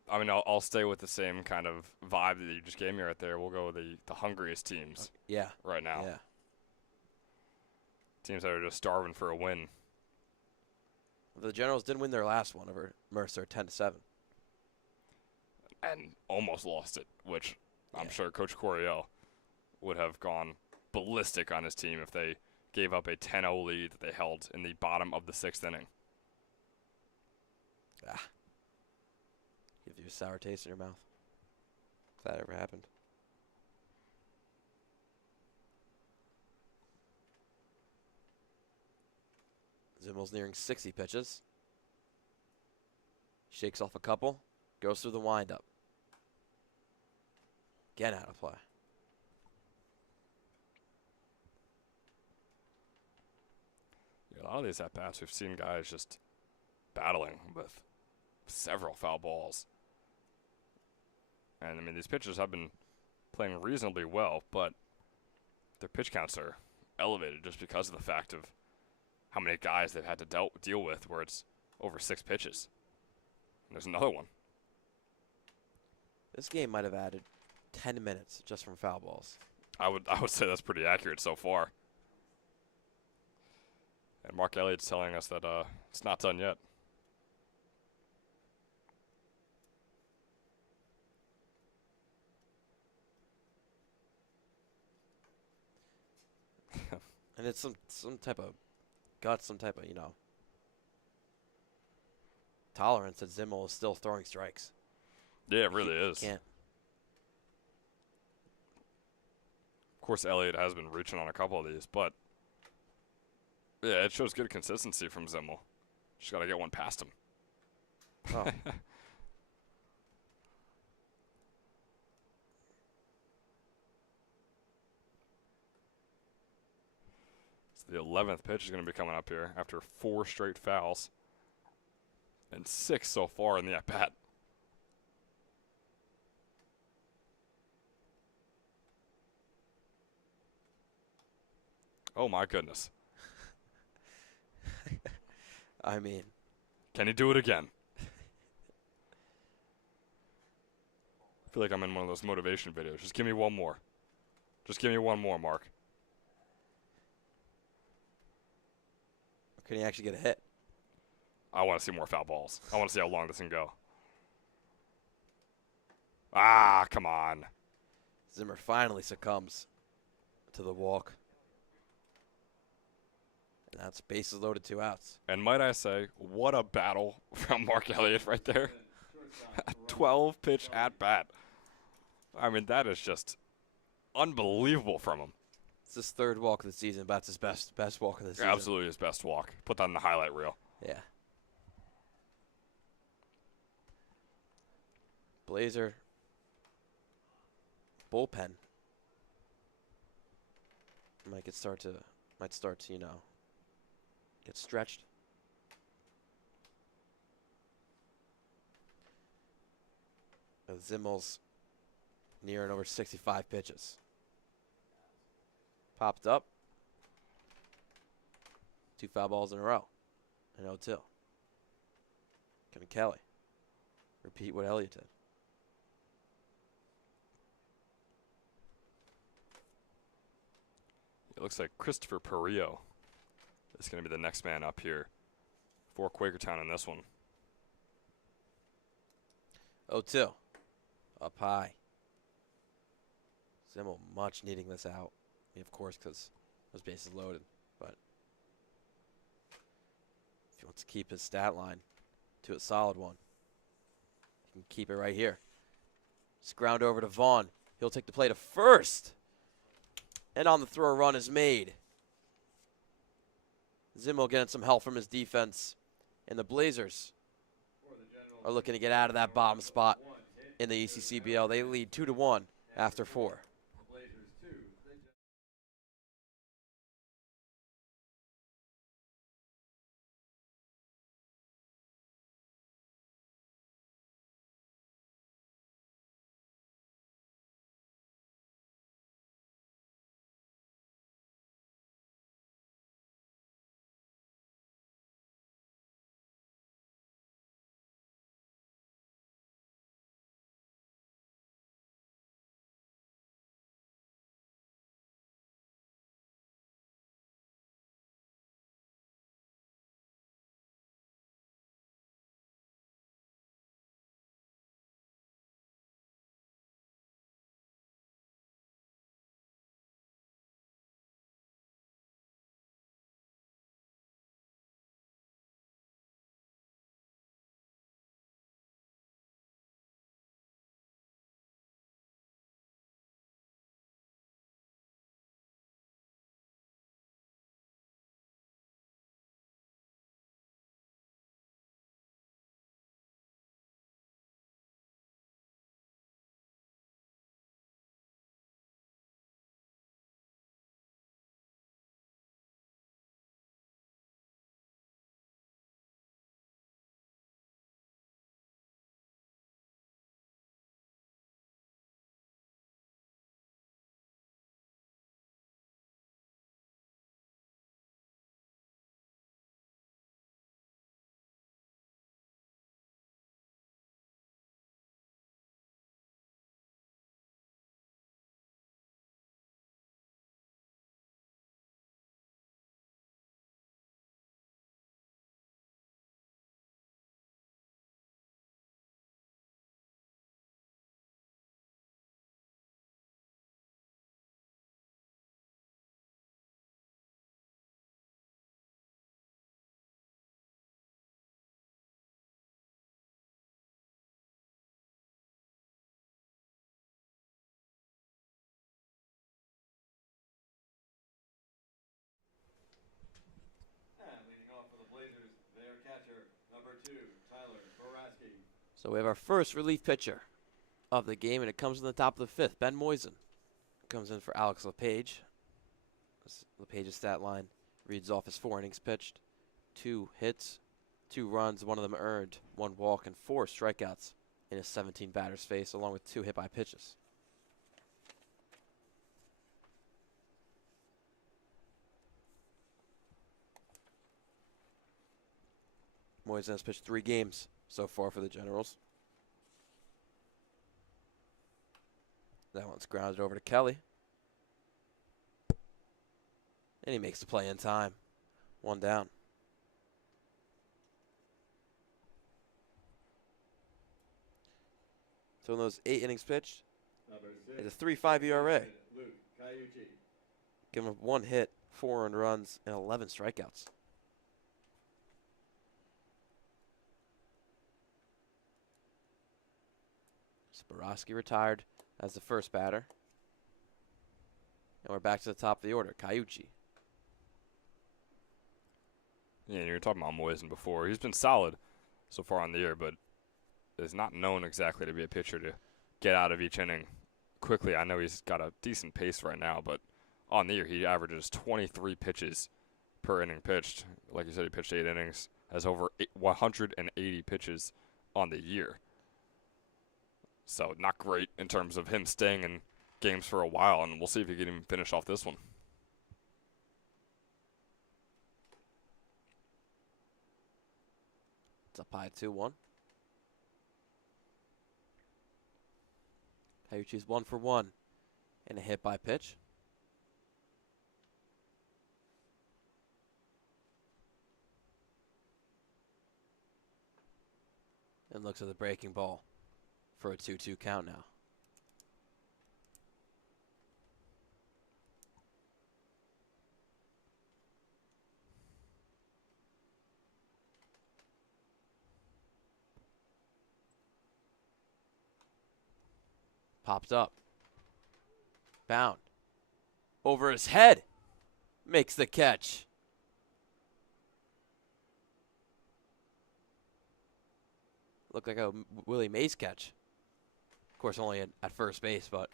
I'll stay with the same kind of vibe that you just gave me right there. We'll go with the hungriest teams. Yeah. Right now. Yeah. Teams that are just starving for a win. The Generals did win their last one over Mercer, 10-7, and almost lost it, which I'm Yeah. sure Coach Coryell would have gone ballistic on his team if they gave up a 10-0 lead that they held in the bottom of the 6th inning. Gives you a sour taste in your mouth. If that ever happened. Zimmel's nearing 60 pitches. Shakes off a couple. Goes through the windup. Again out of play. Yeah, a lot of these at-bats, we've seen guys just battling with several foul balls. And, I mean, these pitchers have been playing reasonably well, but their pitch counts are elevated just because of the fact of how many guys they've had to deal with where it's over 6 pitches. And there's another one. This game might have added 10 minutes just from foul balls. I would say that's pretty accurate so far. And Mark Elliott's telling us that it's not done yet. And it's some type of guts, some type of, tolerance that Zimmel is still throwing strikes. Yeah, it really is. Can't. Of course, Elliott has been reaching on a couple of these, but yeah, it shows good consistency from Zimmel. Just got to get one past him. Oh. So the 11th pitch is going to be coming up here after 4 straight fouls and 6 so far in the at-bat. Oh, my goodness. I mean. Can he do it again? I feel like I'm in one of those motivation videos. Just give me one more. Just give me one more, Mark. Can he actually get a hit? I want to see more foul balls. I want to see how long this can go. Ah, come on. Zimmer finally succumbs to the walk. And that's bases loaded, 2 outs. And might I say, what a battle from Mark Elliott right there. 12-pitch at-bat. I mean, that is just unbelievable from him. It's his 3rd walk of the season, but it's his best walk of the season. Absolutely his best walk. Put that in the highlight reel. Yeah. Blazer bullpen might start to get stretched. Zimmel's nearing over 65 pitches. Popped up. 2 foul balls in a row. And 0-2. Can Kelly repeat what Elliott did? It looks like Christopher Perillo is going to be the next man up here for Quakertown in this one. 0-2. Up high. Zimmel much needing this out. I mean, of course, because those bases loaded. But if he wants to keep his stat line to a solid one, he can keep it right here. Just ground over to Vaughn. He'll take the play to first. And on the throw, a run is made. Zimmel getting some help from his defense. And the Blazers are looking to get out of that bottom spot in the ECCBL. They lead 2-1 after 4. So we have our first relief pitcher of the game, and it comes in the top of the fifth. Ben Moisen comes in for Alex LePage. LePage's stat line reads off as 4 innings pitched, 2 hits, 2 runs, 1 of them earned, 1 walk, and 4 strikeouts in his 17 batters faced, along with 2 hit by pitches. Moisen has pitched 3 games so far for the Generals. That one's grounded over to Kelly. And he makes the play in time. 1 down. So in those 8 innings pitched, it's a 3.5 ERA. Give him 1 hit, 4 earned runs, and 11 strikeouts. Borowski retired as the first batter. And we're back to the top of the order. Cayucci. Yeah, you were talking about Moisen before. He's been solid so far on the year, but is not known exactly to be a pitcher to get out of each inning quickly. I know he's got a decent pace right now, but on the year he averages 23 pitches per inning pitched. Like you said, he pitched 8 innings, has over 180 pitches on the year. So not great in terms of him staying in games for a while, and we'll see if he can even finish off this one. It's up high 2-1. Cayucci's 1 for 1 and a hit by pitch. And looks at the breaking ball for a 2-2 count now. Popped up. Bound. Over his head. Makes the catch. Looked like a Willie Mays catch. Of course, only at first base, but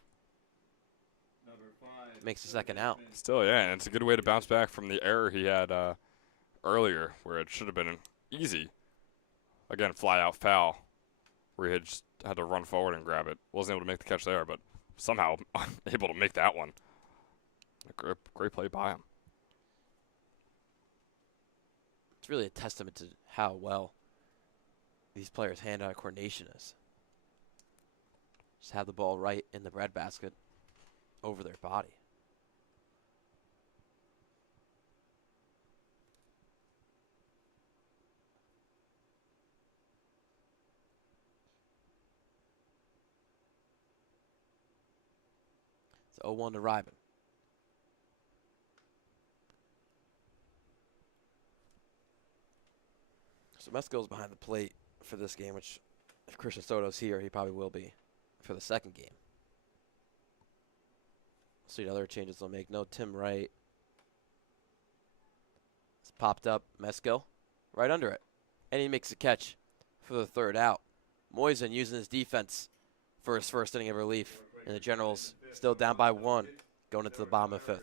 makes the second out. Still, yeah, and it's a good way to bounce back from the error he had earlier, where it should have been easy. Again, fly out foul, where he had just had to run forward and grab it. Wasn't able to make the catch there, but somehow able to make that one. A great play by him. It's really a testament to how well these players' hand-eye coordination is. Just have the ball right in the breadbasket over their body. It's 0-1 to Ryman. So Mescal's behind the plate for this game, which if Christian Soto's here, he probably will be for the second game. See what other changes they'll make. No Tim Wright. It's popped up. Mescal right under it. And he makes a catch for the third out. Moisen using his defense for his first inning of relief. And the Generals still down by 1 going into the bottom of the 5th.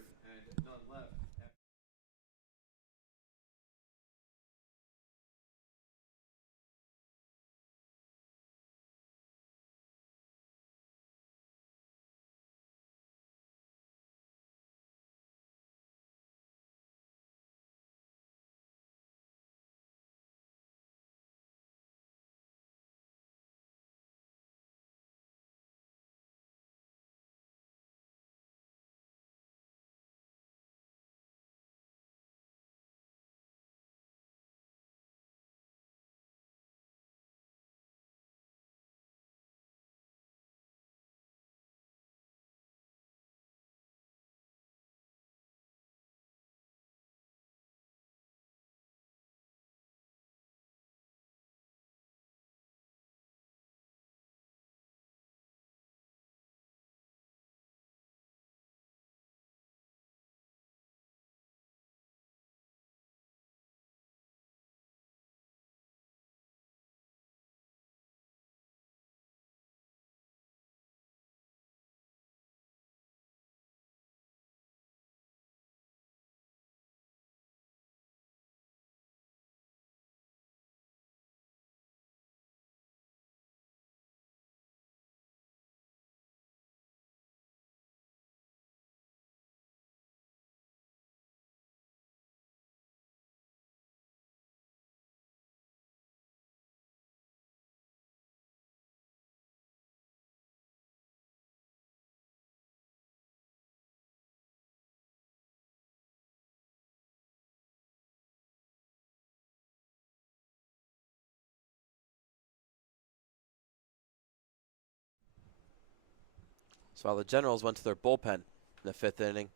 So while the Generals went to their bullpen in the 5th inning,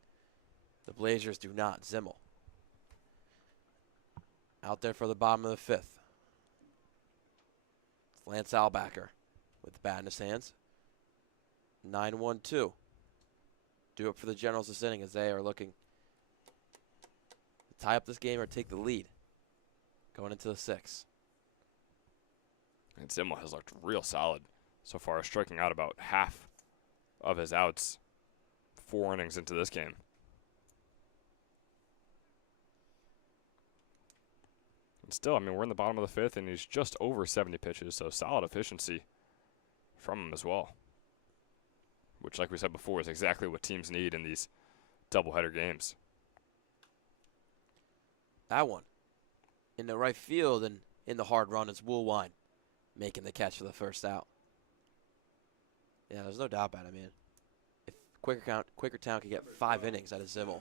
the Blazers do not. Zimmel out there for the bottom of the 5th. It's Lance Albacker with the bat in his hands. 9-1-2. Do it for the Generals this inning as they are looking to tie up this game or take the lead going into the 6th. And Zimmel has looked real solid so far, striking out about half of his outs 4 innings into this game. And still, I mean, we're in the bottom of the 5th, and he's just over 70 pitches, so solid efficiency from him as well. Which, like we said before, is exactly what teams need in these doubleheader games. That one in the right field and in the hard run is Woolwine making the catch for the first out. Yeah, there's no doubt about it, man. If Quakertown could get 5 innings out of Zimmel,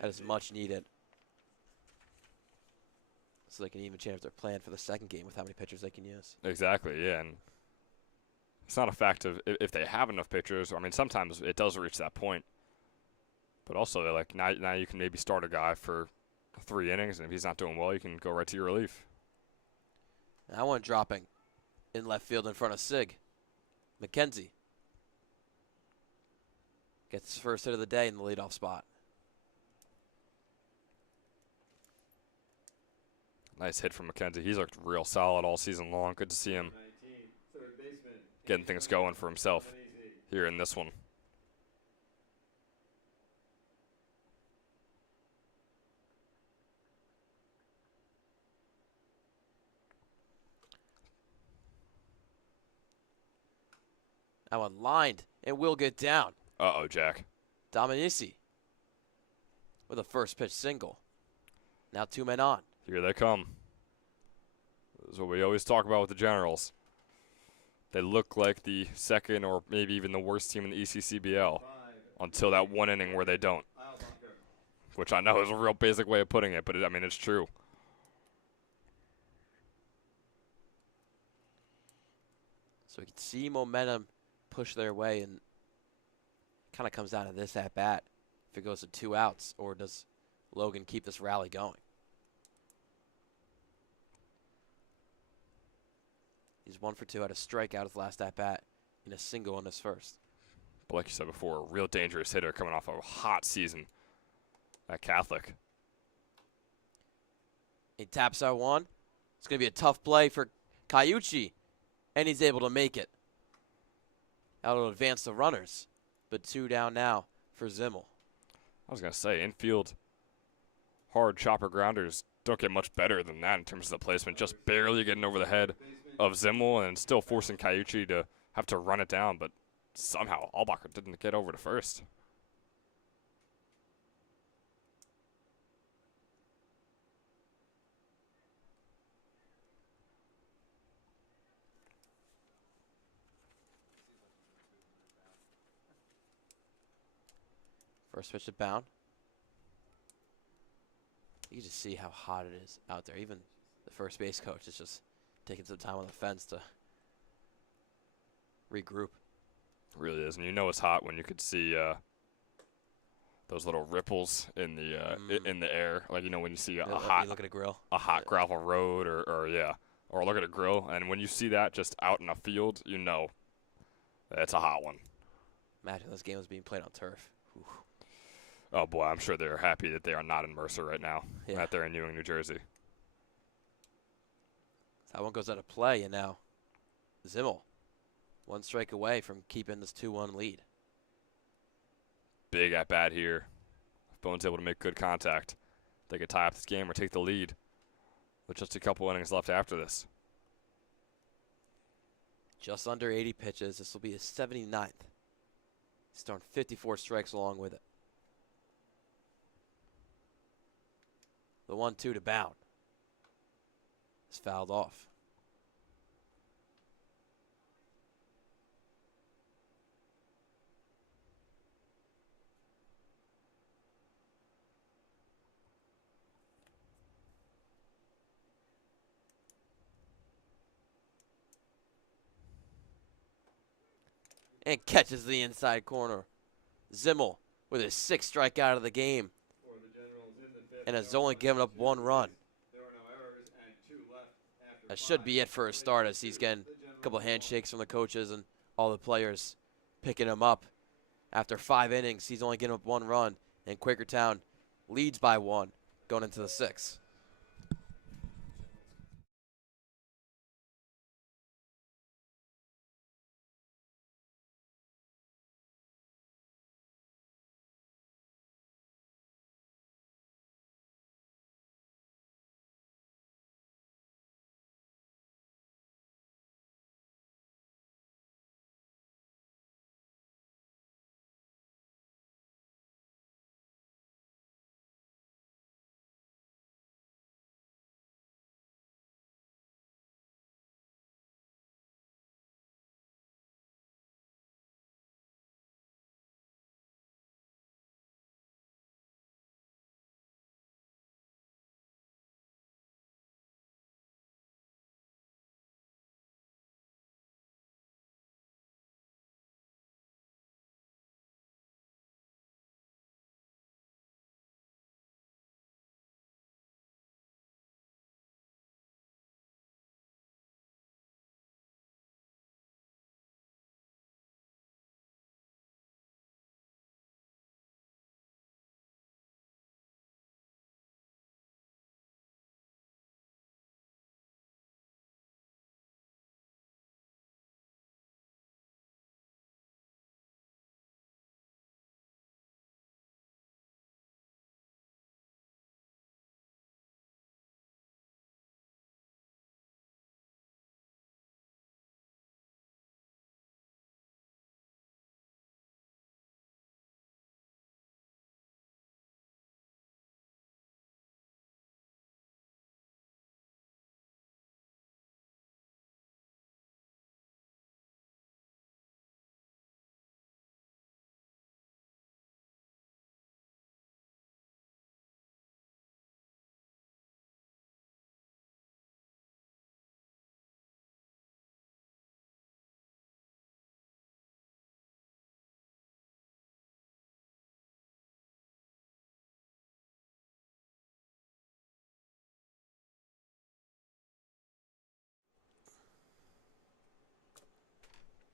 that is much needed. So they can even change their plan for the second game with how many pitchers they can use. Exactly, yeah, and it's not a fact of if they have enough pitchers. I mean, sometimes it does reach that point. But also, they're like, now you can maybe start a guy for 3 innings, and if he's not doing well, you can go right to your relief. That one dropping in left field in front of Sig. McKenzie gets his first hit of the day in the leadoff spot. Nice hit from McKenzie. He's looked real solid all season long. Good to see him getting things going for himself here in this one. That one lined and will get down. Uh-oh, Jack. Dominici with a first pitch single. Now 2 men on. Here they come. This is what we always talk about with the Generals. They look like the second or maybe even the worst team in the ECCBL until that 1 inning where they don't. Which I know is a real basic way of putting it, but I mean, it's true. So we can see momentum push their way, and kind of comes down to this at bat. If it goes to 2 outs, or does Logan keep this rally going? He's 1 for 2, had a strikeout his last at bat in a single in his first. But like you said before, a real dangerous hitter coming off a hot season at Catholic. He taps out 1. It's going to be a tough play for Cayucci, and he's able to make it. That'll advance the runners, but 2 down now for Zimmel. I was going to say, infield hard chopper grounders don't get much better than that in terms of the placement. Just barely getting over the head of Zimmel and still forcing Cayucci to have to run it down, but somehow Albacher didn't get over to first. First pitch to Bound. You can just see how hot it is out there. Even the first base coach is just taking some time on the fence to regroup. It really is, and you know it's hot when you could see those little ripples in the air, like when you see You look at a grill. a hot gravel road, or look at a grill, and when you see that just out in a field, you know it's a hot one. Imagine this game was being played on turf. Ooh. Oh boy, I'm sure they're happy that they are not in Mercer right now, Yeah. out there in Ewing, New Jersey. That one goes out of play, and now Zimmel, 1 strike away from keeping this 2-1 lead. Big at bat here. If Bone's able to make good contact, they could tie up this game or take the lead with just a couple innings left after this. Just under 80 pitches. This will be his 79th. He's thrown 54 strikes along with it. The 1-2 to Bound. It's fouled off. and catches the inside corner. Zimmel with his 6th strikeout of the game For the Generals in the fifth, and there has are only one given out, up two 1 run. released. There are no errors and 2 left after That should 5. be it for a The start lead as he's is 2. getting The a Generals couple of won. handshakes from the coaches and all the players picking him up. After 5 innings, he's only given up 1 run, and Quakertown leads by 1 going into the 6th.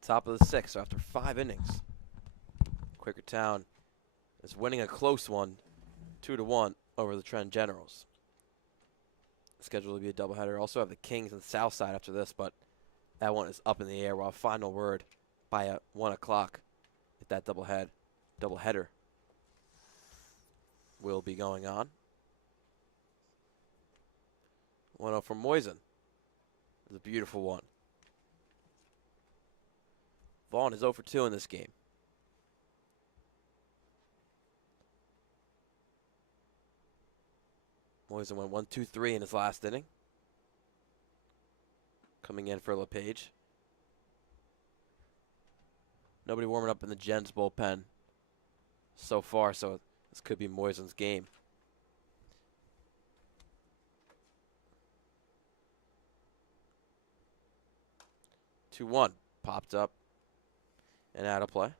Top of the 6th after 5 innings. Quakertown is winning a close one, 2-1 over the Trenton Generals. Scheduled to be a doubleheader. Also have the Kings and South Side after this, but that one is up in the air. While final word by 1 o'clock, if that doubleheader will be going on. 1-0 from Moisen. It's a beautiful one. Vaughn is 0 for 2 in this game. Moisen went 1-2-3 in his last inning. Coming in for LePage. Nobody warming up in the Gens bullpen so far, so this could be Moisen's game. Two one popped up and out of play.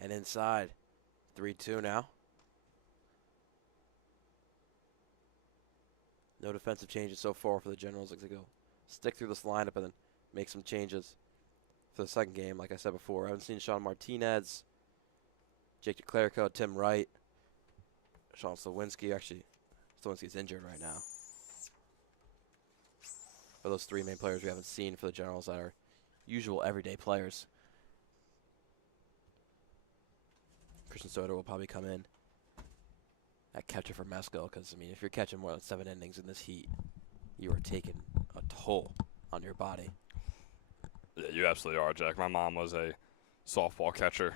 And inside, 3-2 now. No defensive changes so far for the Generals. Like they go stick through this lineup and then make some changes for the second game. Like I said before, I haven't seen Sean Martinez, Jake DeClerico, Tim Wright, Sean Slawinski. Actually, Slawinski's injured right now. For those 3 main players we haven't seen for the Generals that are usual everyday players. Christian Soto will probably come in at catcher for Mesco because, I mean, if you're catching more than 7 innings in this heat, you are taking a toll on your body. Yeah, you absolutely are, Jack. My mom was a softball catcher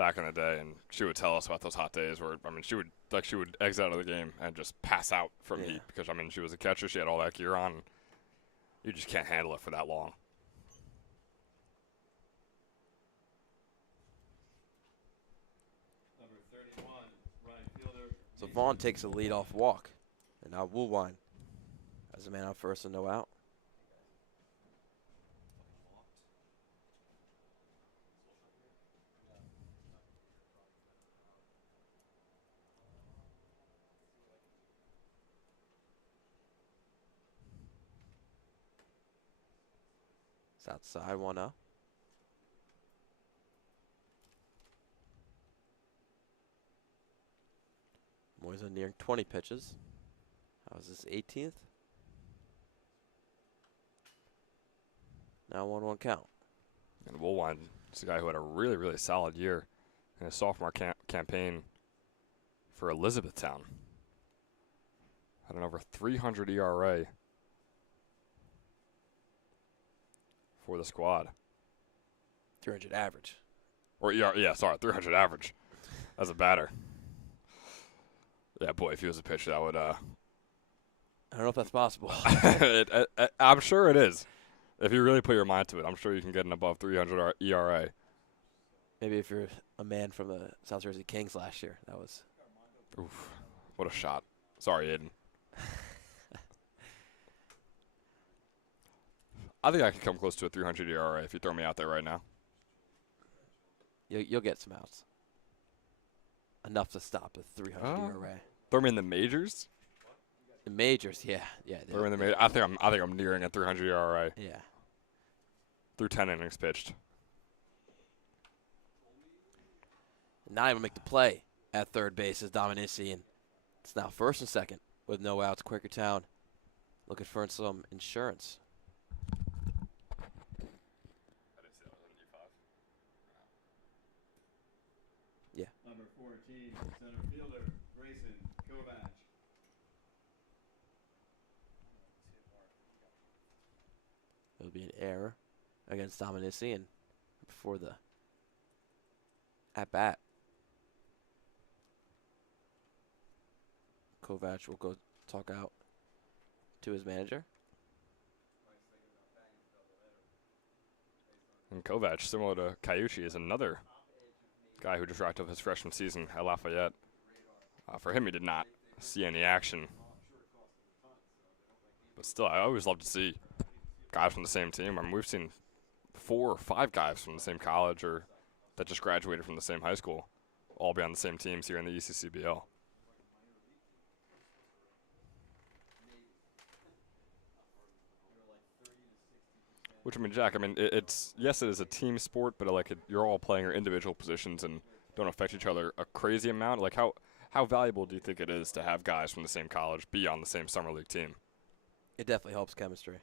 back in the day, and she would tell us about those hot days where, I mean, she would exit out of the game and just pass out from heat because, I mean, she was a catcher. She had all that gear on. And you just can't handle it for that long. Number 31, right fielder. So Vaughn takes a leadoff walk. And now Woolwine has a man out first and no out. It's outside 1-0. Moisa nearing 20 pitches. How was this 18th? Now 1-1 count. And Woolwine is a guy who had a really, really solid year in his sophomore campaign for Elizabethtown. Had an over 300 ERA for the squad. 300 average. Or, yeah, sorry, 300 average as a batter. Yeah, boy, if he was a pitcher, that would I don't know if that's possible. I'm sure it is. If you really put your mind to it, I'm sure you can get an above 300 ERA. Maybe if you're a man from the South Jersey Kings last year, that was. Oof, what a shot. Sorry, Aiden. I think I could come close to a 300 ERA if you throw me out there right now. You'll get some outs. Enough to stop a 300 ERA. Throw me in the majors? The majors, yeah. Throw me in the majors. I think I'm nearing a 300 ERA. Yeah. Through 10 innings pitched. Not even make the play at third base is Dominici, and it's now first and second with no outs. Quakertown looking for some insurance. Yeah. Number 14, center fielder, Grayson Kovac. It'll be an error against Dominici, and before the at-bat, Kovac will go talk out to his manager. And Kovac, similar to Cayucci, is another guy who just wrapped up his freshman season at Lafayette. For him, he did not see any action. But still, I always love to see guys from the same team. I mean, we've seen 4 or 5 guys from the same college or that just graduated from the same high school all be on the same teams here in the ECCBL. Which, I mean, Jack, I mean, it's yes, it is a team sport, but you're all playing your individual positions and don't affect each other a crazy amount. Like, how valuable do you think it is to have guys from the same college be on the same summer league team? It definitely helps chemistry.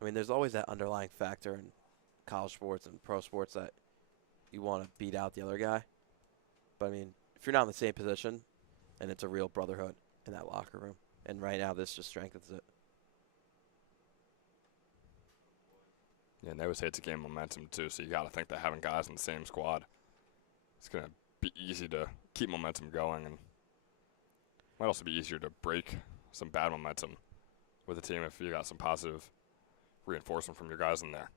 I mean, there's always that underlying factor in college sports and pro sports that you want to beat out the other guy. But, I mean, if you're not in the same position, and it's a real brotherhood in that locker room. And right now, this just strengthens it. Yeah, and they always say it's a game of momentum, too, so you got to think that having guys in the same squad, it's going to be easy to keep momentum going, and might also be easier to break some bad momentum with a team if you got some positive reinforcement from your guys in there.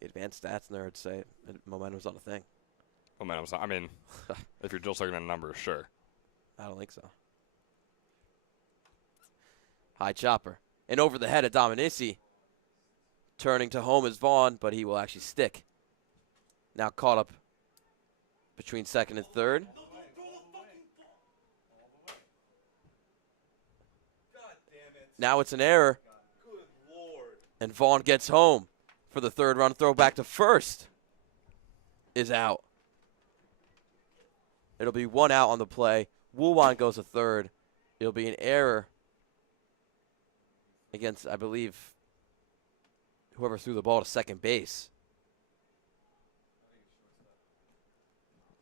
Advanced stats nerds say momentum's not a thing. Momentum's not, I mean, if you're just looking at numbers, sure. I don't think so. High chopper. And over the head of Dominici. Turning to home is Vaughn, but he will actually stick. Now caught up between second and third. Now it's an error. And Vaughn gets home for the third run. Throw back to first is out. It'll be 1 out on the play. Woolwine goes to third. It'll be an error against, I believe, whoever threw the ball to second base.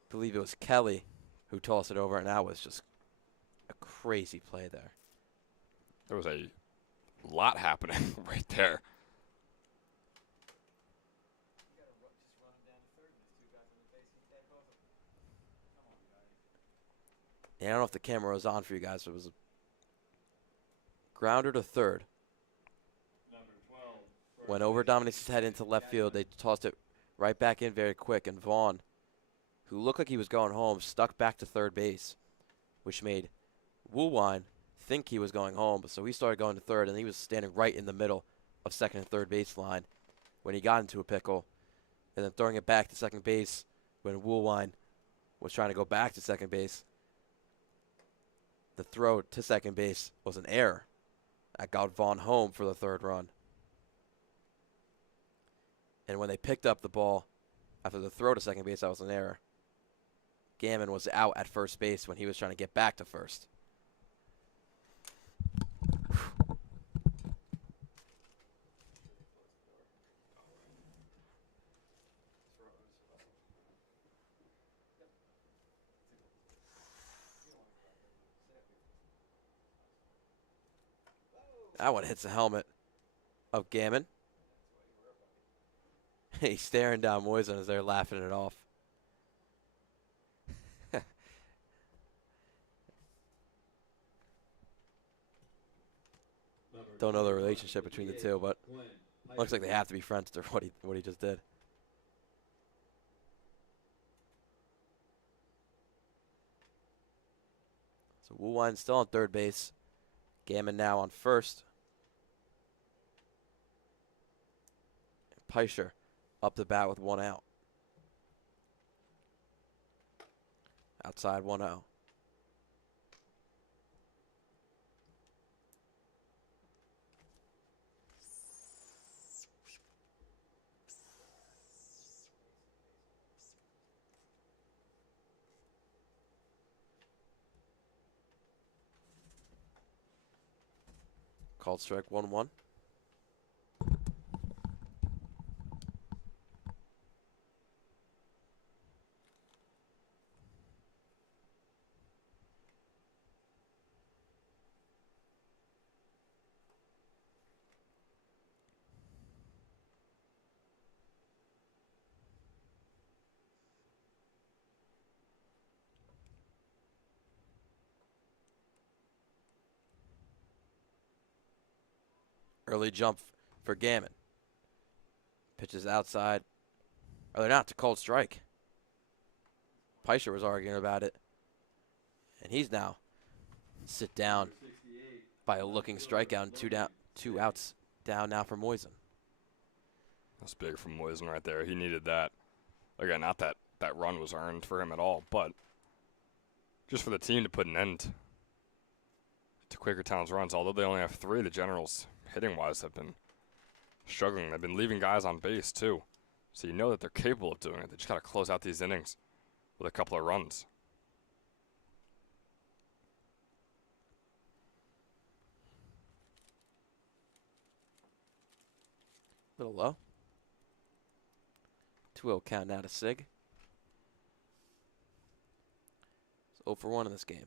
I believe it was Kelly who tossed it over, and that was just a crazy play there. There was a lot happening right there. And I don't know if the camera was on for you guys, but it was a grounder to third. Number 12. Went over Dominique's head into left field. They tossed it right back in very quick. And Vaughn, who looked like he was going home, stuck back to third base, which made Woolwine think he was going home. So he started going to third, and he was standing right in the middle of second and third base line when he got into a pickle. And then throwing it back to second base when Woolwine was trying to go back to second base. The throw to second base was an error. That got Vaughn home for the third run. And when they picked up the ball after the throw to second base, that was an error. Gammon was out at first base when he was trying to get back to first. That one hits the helmet of Gammon. He's staring down Moisen as they're laughing it off. Don't know the relationship between the two, but looks like they have to be friends after what he just did. So Woolwine still on third base. Gammon now on first. Peischer up the bat with one out. Outside 1-0. Called strike 1-1. Early jump for Gammon. Pitches outside. Or they're not to called strike. Peischer was arguing about it. And he's now sit down by a looking strikeout and two outs down now for Moisen. That's big from Moisen right there. He needed that. Again, not that that run was earned for him at all, but just for the team to put an end to Quakertown's runs. Although they only have 3, the Generals, hitting-wise, have been struggling. They've been leaving guys on base, too. So you know that they're capable of doing it. They just got to close out these innings with a couple of runs. Little low. 2-0 count now to Sig. It's 0 for 1 in this game.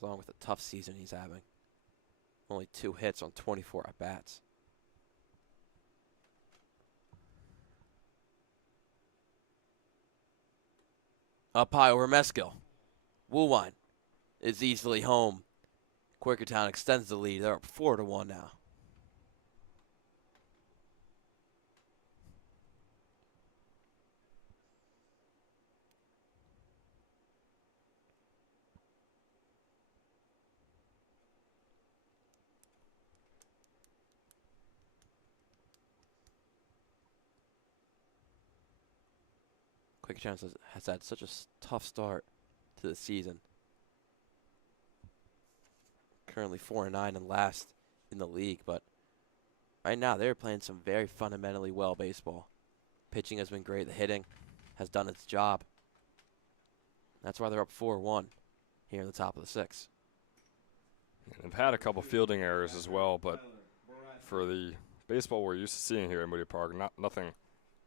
Along with the tough season he's having. Only 2 hits on 24 at-bats. Up high over Meskill. Woolwine is easily home. Quakertown extends the lead. They're up 4-1 now. Quakertown has had such a tough start to the season. Currently 4-9 and last in the league, but right now they're playing some very fundamentally well baseball. Pitching has been great. The hitting has done its job. That's why they're up 4-1 here in the top of the 6th. They've had a couple fielding errors as well, but for the baseball we're used to seeing here in Moody Park, nothing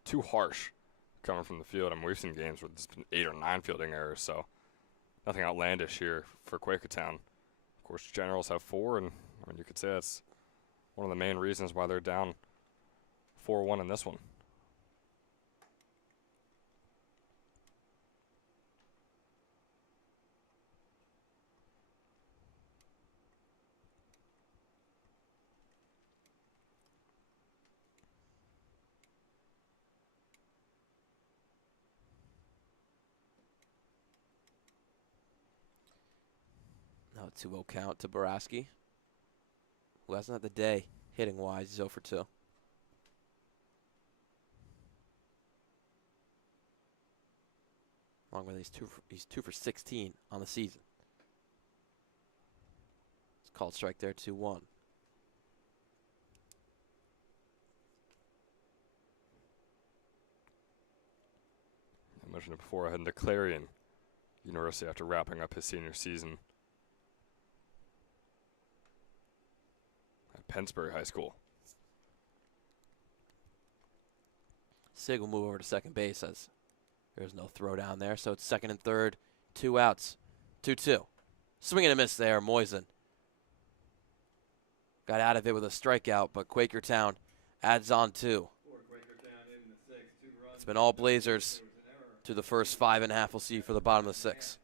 too harsh coming from the field. I mean, we've seen games where there's been 8 or 9 fielding errors, so nothing outlandish here for Quakertown. Of course, Generals have 4, and I mean, you could say that's one of the main reasons why they're down 4-1 in this one. Now 2-0 count to Boraski, who hasn't had the day hitting wise. He's 0 for 2. Along with he's 2 for 16 on the season. It's called strike there, 2-1. I mentioned it before, heading to Clarion University after wrapping up his senior season at Pennsbury High School. Sig will move over to second base as there's no throw down there. So it's second and third, 2 outs, 2-2. Swing and a miss there, Moisen. Got out of it with a strikeout, but Quakertown adds on 2. It's been all Blazers to the first 5.5 we'll see for the bottom of the 6th.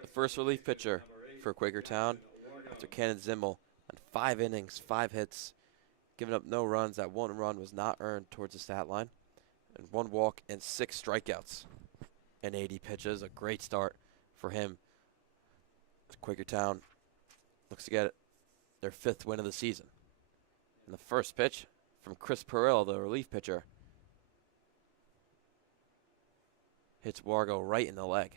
The first relief pitcher for Quakertown after Cannon Zimmel on 5 innings, 5 hits, giving up no runs. That 1 run was not earned towards the stat line. And 1 walk and 6 strikeouts in 80 pitches. A great start for him. Quakertown looks to get their 5th win of the season. And the first pitch from Chris Perrell, the relief pitcher. Hits Wargo right in the leg.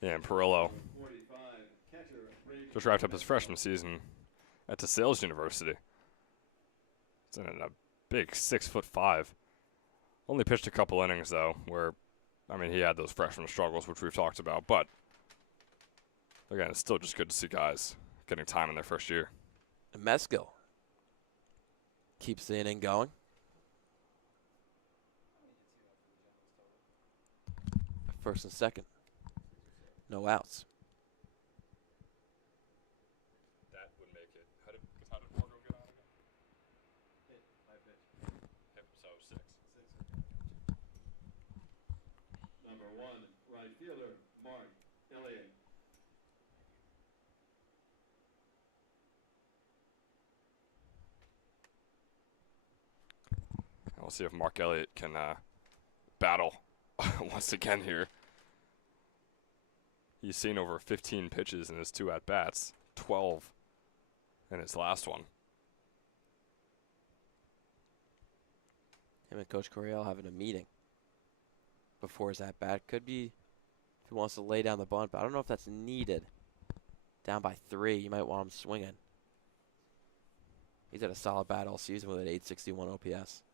Yeah, and Perillo 45, catcher, Brady just wrapped up his Meskel. freshman season at DeSales University. He's in a big 6'5". Only pitched a couple innings though, where, I mean, he had those freshman struggles, which we've talked about. But again, it's still just good to see guys getting time in their first year. Meskel keeps the inning going. First and second. No outs. That would make it. How did Wargo get out again? Hit by pitch. So 6. Number 1, right fielder, Mark Elliott. And we'll see if Mark Elliott can battle once again here. He's seen over 15 pitches in his 2 at-bats, 12 in his last one. Him and Coach Coryell having a meeting before his at-bat. Could be if he wants to lay down the bunt, but I don't know if that's needed. Down by 3, you might want him swinging. He's had a solid bat all season with an 861 OPS.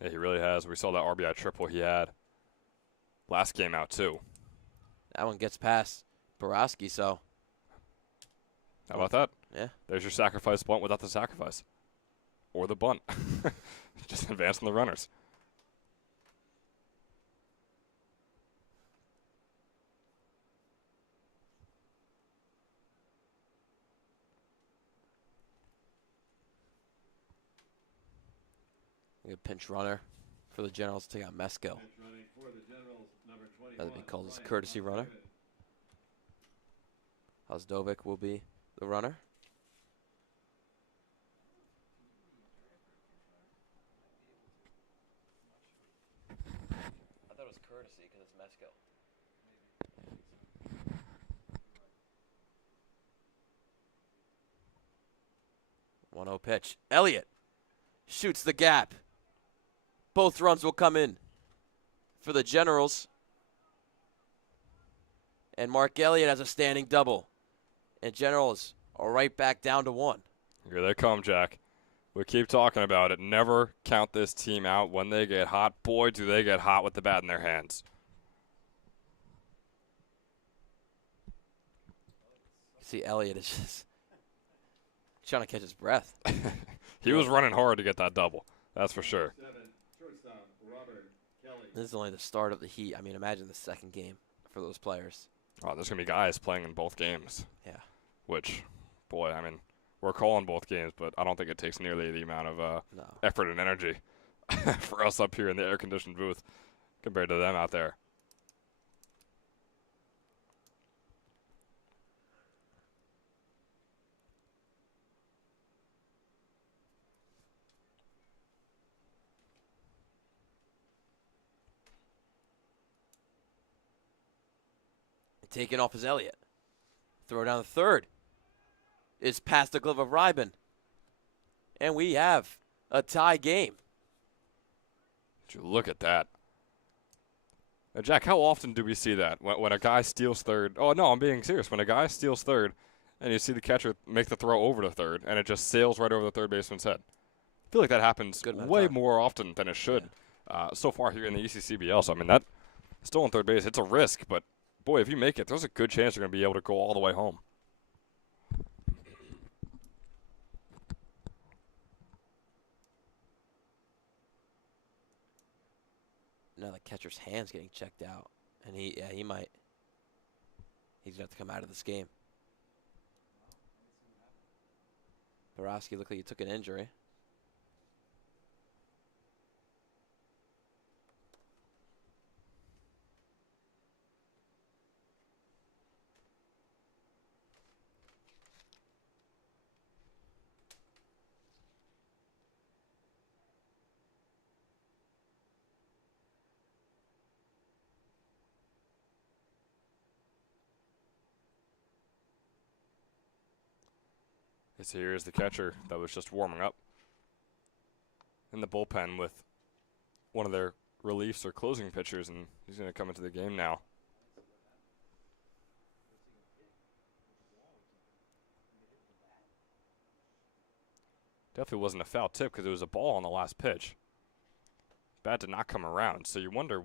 Yeah, he really has. We saw that RBI triple he had last game out, too. That one gets past Borowski, so How about that? yeah. There's your sacrifice bunt without the sacrifice. Or the bunt. Just advancing the runners. A pinch runner for the Generals to take out Meskel. Pitch running for the Generals, number 21. That'll be called as Ryan courtesy runner. Hosdovic will be the runner. I thought it was courtesy because it's Meskel. 1-0 pitch. Elliott shoots the gap. Both runs will come in for the Generals. And Mark Elliott has a standing double. And Generals are right back down to 1. Here they come, Jack. We keep talking about it. Never count this team out when they get hot. Boy, do they get hot with the bat in their hands. See, Elliott is just trying to catch his breath. He was running hard to get that double. That's for sure. 7, shortstop, Robert Kelly. This is only the start of the heat. I mean, imagine the second game for those players. Oh, there's going to be guys playing in both games. Yeah. Which, boy, I mean, we're calling both games, but I don't think it takes nearly the amount of No. effort and energy for us up here in the air-conditioned booth compared to them out there. Taken off is Elliott. Throw down the third. Is past the glove of Ryben. And we have a tie game. Would you look at that? Now, Jack, how often do we see that? When a guy steals third. Oh, no, I'm being serious. When a guy steals third and you see the catcher make the throw over to third and it just sails right over the third baseman's head. I feel like that happens Good amount of way time. more often than it should so far here in the ECCBL. So, I mean, that still on third base, it's a risk, but boy, if you make it, there's a good chance you're going to be able to go all the way home. Now the catcher's hand's getting checked out. And he might. He's going to have to come out of this game. Borowski looked like he took an injury. So here's the catcher that was just warming up in the bullpen with one of their reliefs or closing pitchers, and he's going to come into the game now. Definitely wasn't a foul tip because it was a ball on the last pitch. Bat did not come around, so you wonder.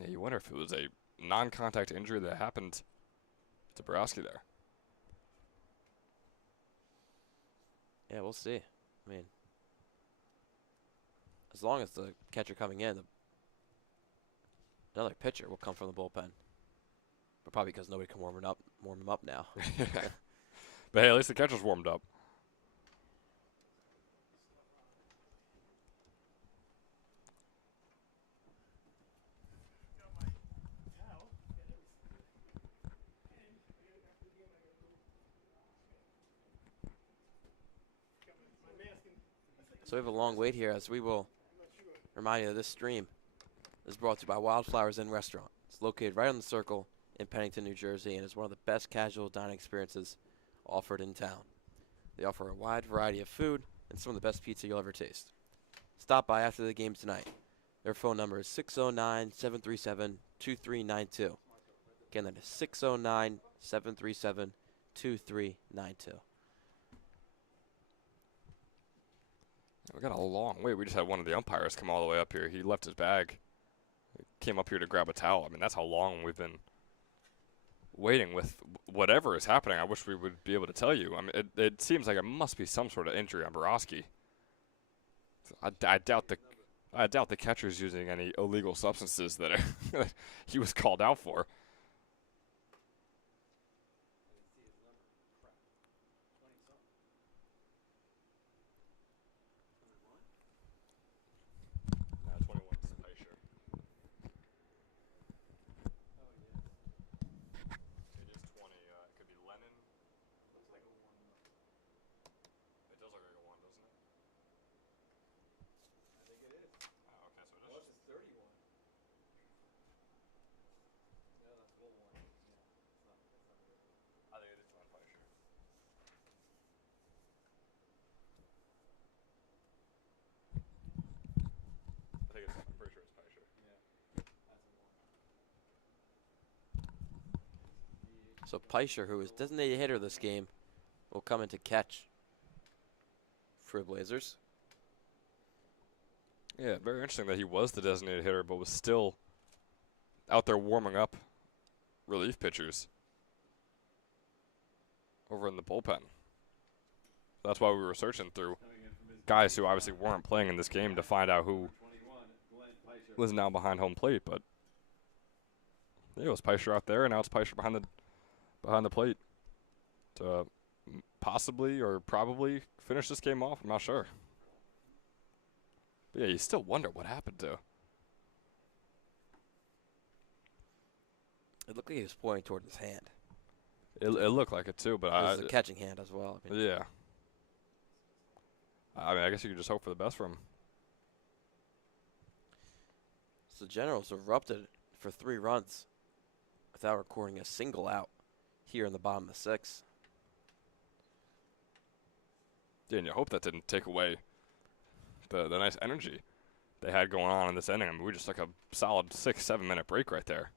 Yeah, you wonder if it was a non-contact injury that happened to Borowski there. Yeah, we'll see. I mean, as long as the catcher coming in, another pitcher will come from the bullpen. But probably because nobody can warm him up now. But hey, at least the catcher's warmed up. So we have a long wait here as we will remind you that this stream is brought to you by Wildflowers Inn Restaurant. It's located right on the Circle in Pennington, New Jersey, and is one of the best casual dining experiences offered in town. They offer a wide variety of food and some of the best pizza you'll ever taste. Stop by after the game tonight. Their phone number is 609-737-2392. Again, that is 609-737-2392. We got a long wait. We just had one of the umpires come all the way up here. He left his bag. He came up here to grab a towel. I mean, that's how long we've been waiting with whatever is happening. I wish we would be able to tell you. I mean, it seems like it must be some sort of injury on Borowski. I doubt the catcher's using any illegal substances that he was called out for. So Peischer, who is designated hitter this game, will come in to catch for the Blazers. Yeah, very interesting that he was the designated hitter, but was still out there warming up relief pitchers over in the bullpen. That's why we were searching through guys who obviously weren't playing in this game to find out who was now behind home plate. But yeah, it was Peischer out there, and now it's Peischer behind the plate to possibly or probably finish this game off. I'm not sure. But yeah, you still wonder what happened to. It looked like he was pointing toward his hand. It looked like it too, but It was the catching hand as well. I mean, yeah. I mean, I guess you could just hope for the best for him. So the Generals erupted for 3 runs without recording a single out here in the bottom of the 6th. Yeah, and you hope that didn't take away the nice energy they had going on in this inning. I mean, we just took a solid 6-7 minute break right there.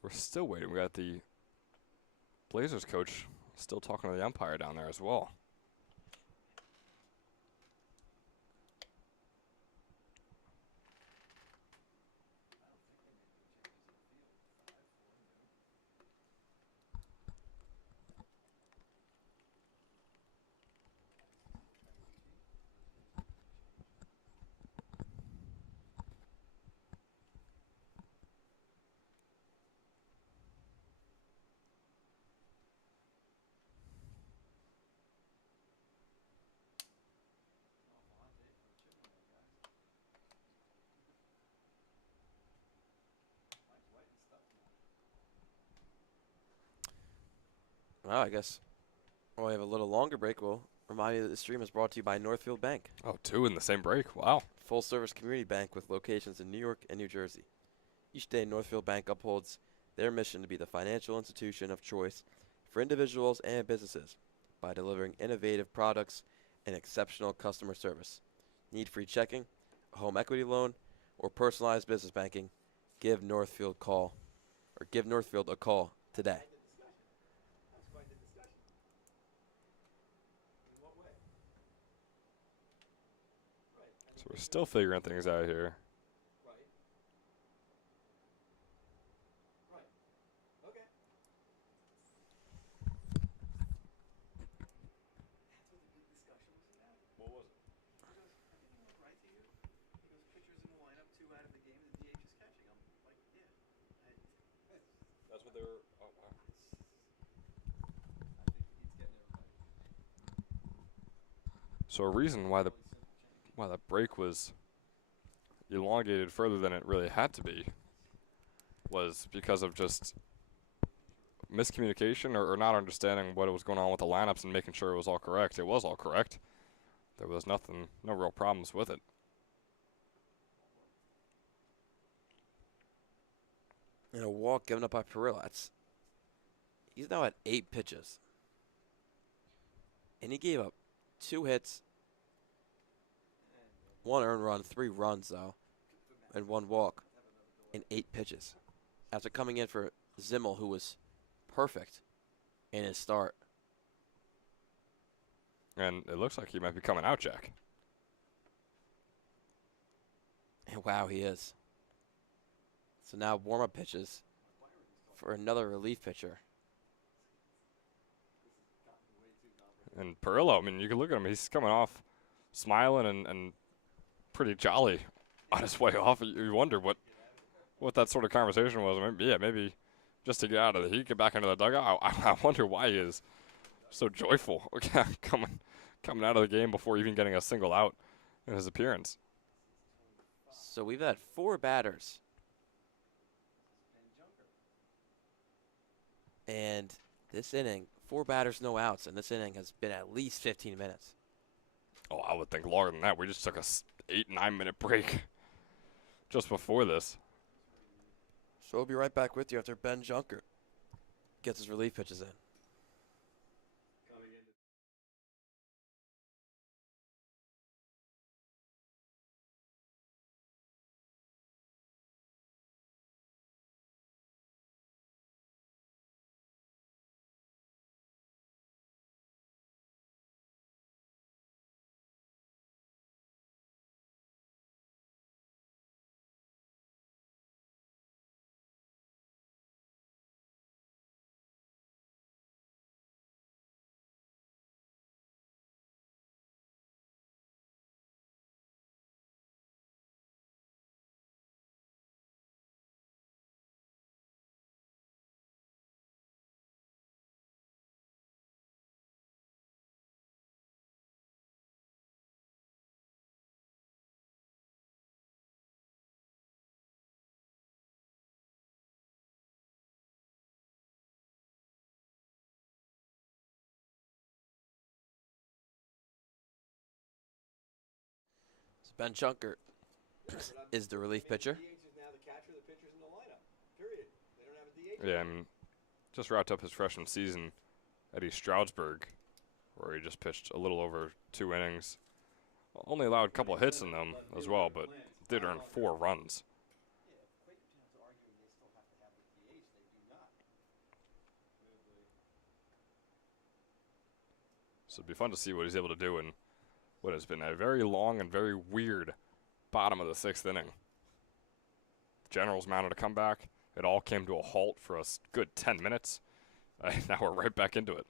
We're still waiting. We got the Blazers coach still talking to the umpire down there as well. Well, I guess while we have a little longer break, we'll remind you that this stream is brought to you by Northfield Bank, Oh, two in the same break. Wow. full-service community bank with locations in New York and New Jersey. Each day, Northfield Bank upholds their mission to be the financial institution of choice for individuals and businesses by delivering innovative products and exceptional customer service. Need free checking, a home equity loan, or personalized business banking? Give Northfield a call today. So we're still figuring things out here. That's what they were. Oh, wow. So a reason why the break was elongated further than it really had to be was because of just miscommunication or not understanding what was going on with the lineups and making sure it was all correct. It was all correct. There was no real problems with it. And a walk given up by Perillo. He's now at 8 pitches. And he gave up 2 hits, 1 earned run, 3 runs, though, and 1 walk in 8 pitches. After coming in for Zimmel, who was perfect in his start. And it looks like he might be coming out, Jack. And wow, he is. So now warm-up pitches for another relief pitcher. And Perillo, I mean, you can look at him. He's coming off smiling and pretty jolly on his way off. You wonder what that sort of conversation was. Maybe just to get out of the heat, get back into the dugout. I wonder why he is so joyful coming out of the game before even getting a single out in his appearance. So we've had 4 batters. And this inning, 4 batters, no outs, and this inning has been at least 15 minutes. Oh, I would think longer than that. We just took a 8-9 minute break just before this. So we'll be right back with you after Ben Junker gets his relief pitches in. So Ben Junker is the relief pitcher. Yeah, I mean, just wrapped up his freshman season at East Stroudsburg, where he just pitched a little over 2 innings. Only allowed a couple of hits in them as well, but did earn 4 runs. So it'd be fun to see what he's able to do in what has been a very long and very weird bottom of the 6th inning. Generals mounted a comeback. It all came to a halt for a good 10 minutes. Now we're right back into it.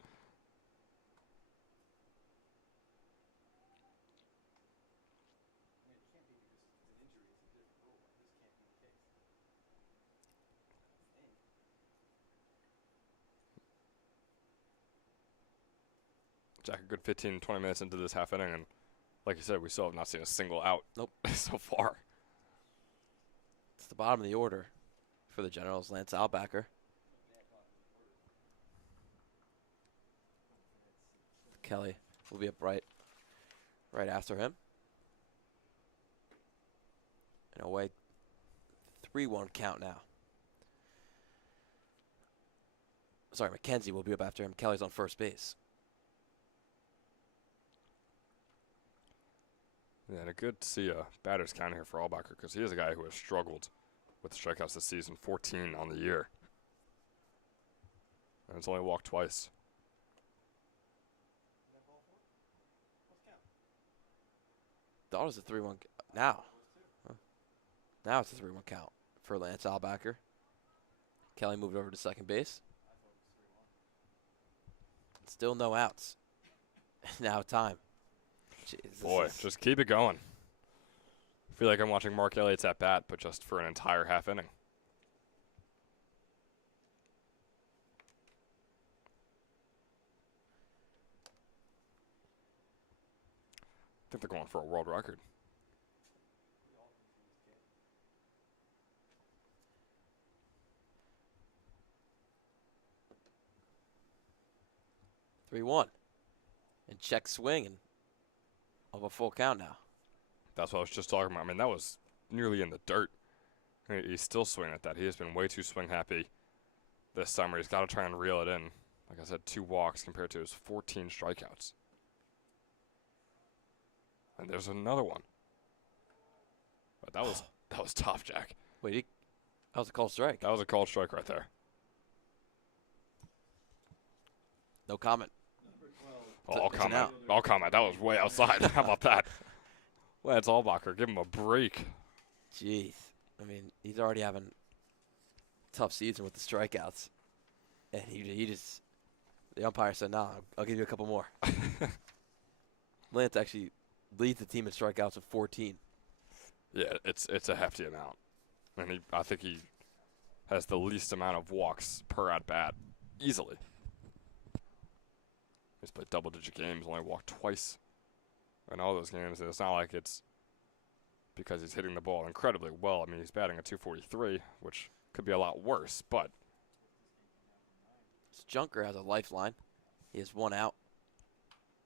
Jack, a good 15, 20 minutes into this half inning, and like you said, we still have not seen a single out. Nope. So far. It's the bottom of the order for the Generals, Lance Albacker. Kelly will be up right after him. And away 3-1 count now. Sorry, McKenzie will be up after him. Kelly's on first base. Yeah, and a good to see a batter's count here for Albacher because he is a guy who has struggled with strikeouts this season, 14 on the year. And has only walked twice. Thought it was a 3-1 now. Huh. Now it's a 3-1 count for Lance Albacher. Kelly moved over to second base. Still no outs. Now time. Jeez, Boy, just keep it going. I feel like I'm watching Mark Elliott's at bat, but just for an entire half inning. I think they're going for a world record. Three one, and check swing and of a full count now. That's what I was just talking about. I mean, that was nearly in the dirt. He's still swinging at that. He has been way too swing happy this summer. He's got to try and reel it in. Like I said, 2 walks compared to his 14 strikeouts. And there's another one. But that was tough, Jack. Wait, that was a called strike. That was a called strike right there. No comment. Oh, I'll It's an comment. out. I'll comment. That was way outside. How about that? Lance Albacher, give him a break. Jeez. I mean, he's already having a tough season with the strikeouts. And he just, the umpire said, nah, I'll give you a couple more. Lance actually leads the team in strikeouts with 14. Yeah, it's a hefty amount. And I think he has the least amount of walks per at-bat, easily. He's played double-digit games, only walked twice in all those games. And it's not like it's because he's hitting the ball incredibly well. I mean, he's batting a .243, which could be a lot worse, but Junker has a lifeline. He has 1 out.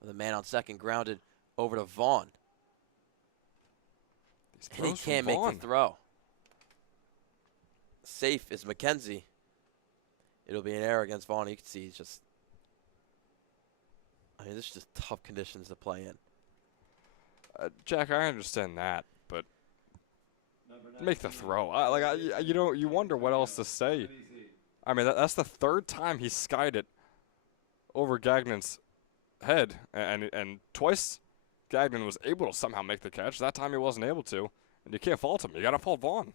With a man on second grounded over to Vaughn. And he can't make the throw. Safe is McKenzie. It'll be an error against Vaughn. You can see he's just, I mean, this is just tough conditions to play in. Jack, I understand that, but make the throw. You wonder what else to say. I mean, that's the 3rd time he skied it over Gagnon's head, and twice Gagnon was able to somehow make the catch. That time he wasn't able to, and you can't fault him. You got to fault Vaughn.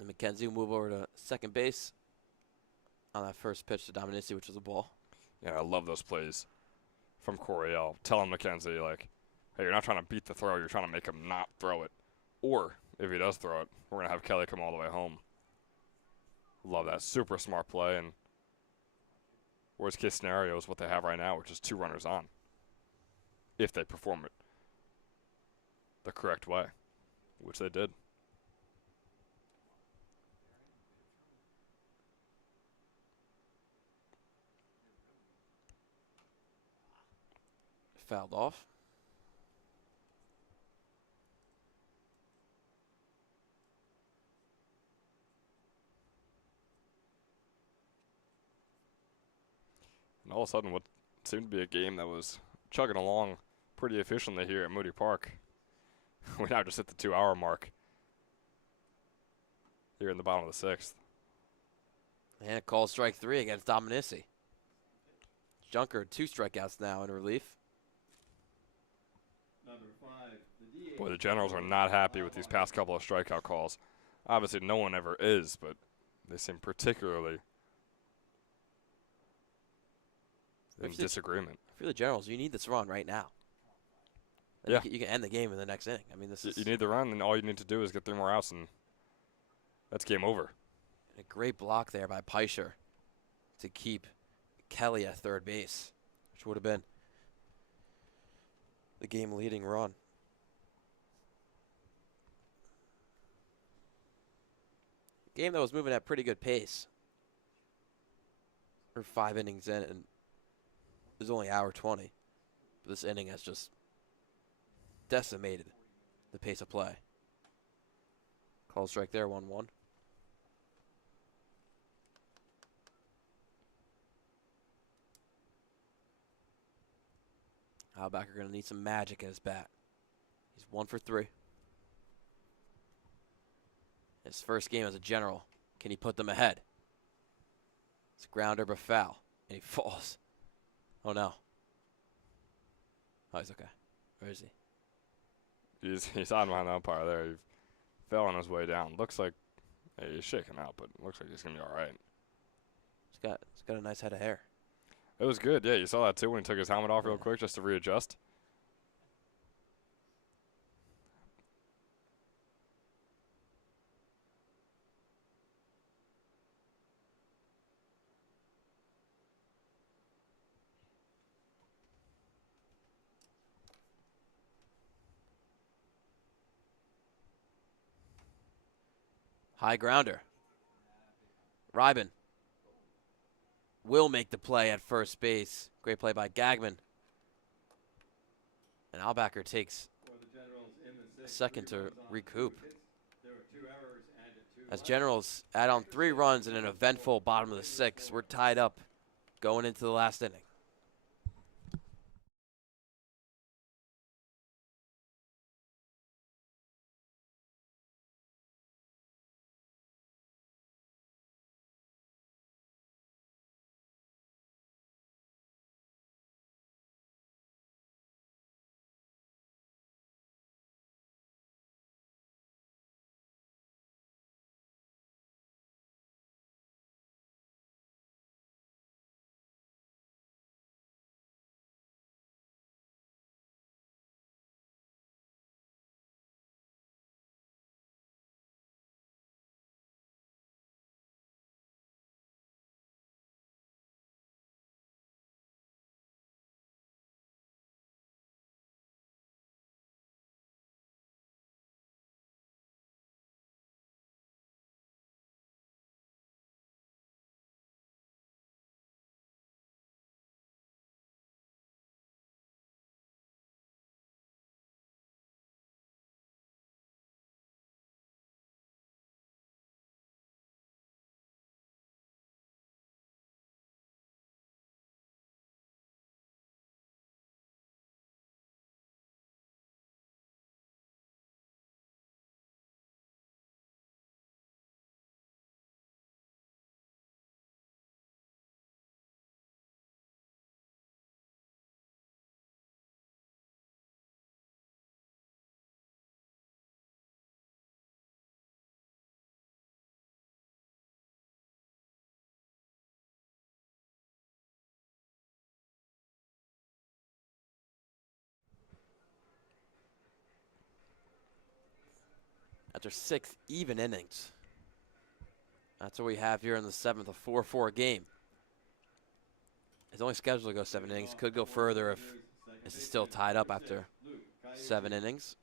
And McKenzie will move over to second base on that first pitch to Dominici, which was a ball. Yeah, I love those plays from Coryell. Telling McKenzie, like, hey, you're not trying to beat the throw. You're trying to make him not throw it. Or, if he does throw it, we're going to have Kelly come all the way home. Love that. Super smart play. And worst case scenario is what they have right now, which is 2 runners on. If they perform it the correct way, which they did. Fouled off. And all of a sudden, what seemed to be a game that was chugging along pretty efficiently here at Moody Park, we now just hit the 2-hour mark here in the bottom of the 6th. And called strike 3 against Dominici. Junker, 2 strikeouts now in relief. Boy, the Generals are not happy with these past couple of strikeout calls. Obviously, no one ever is, but they seem particularly in disagreement. For the Generals, you need this run right now. And Yeah. you can end the game in the next inning. I mean, this is You need the run, and all you need to do is get 3 more outs, and that's game over. a great block there by Peischer to keep Kelly at third base, which would have been the game-leading run. Game that was moving at pretty good pace. We're 5 innings in, and it was only hour 20. But this inning has just decimated the pace of play. Call strike there, 1-1. Halbacker going to need some magic in his bat. He's 1 for 3. His first game as a general. Can he put them ahead? It's a grounder but foul. And he falls. Oh no. Oh, he's okay. Where is he? He's on behind the umpire there. He fell on his way down. Looks like he's shaking out, but looks like he's gonna be all right. He's got a nice head of hair. It was good. Yeah, you saw that too when he took his helmet off real quick just to readjust. High grounder. Ryben will make the play at first base. Great play by Gagman. And Halbacker takes a second to recoup. As Generals add on 3 runs in an eventful bottom of the 6th, we're tied up going into the last inning. After 6 even innings. That's what we have here in the 7th, a 4-4 game. It's only scheduled to go 7 innings. Could go further if this is still tied up after 7 innings.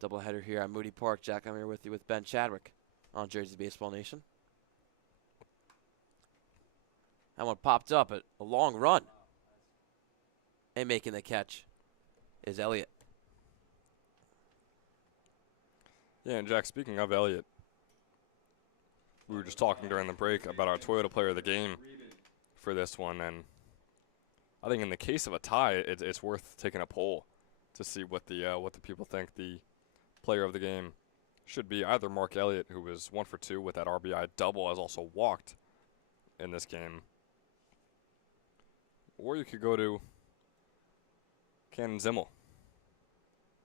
Doubleheader here at Moody Park. Jack, I'm here with you with Ben Chadwick on Jersey Baseball Nation. That one popped up at a long run. And making the catch is Elliott. Yeah, and Jack, speaking of Elliott, we were just talking during the break about our Toyota Player of the Game for this one, and I think in the case of a tie, it's worth taking a poll to see what the people think the Player of the Game should be. Either Mark Elliott, who was 1 for 2 with that RBI double, has also walked in this game, or you could go to Cannon Zimmel.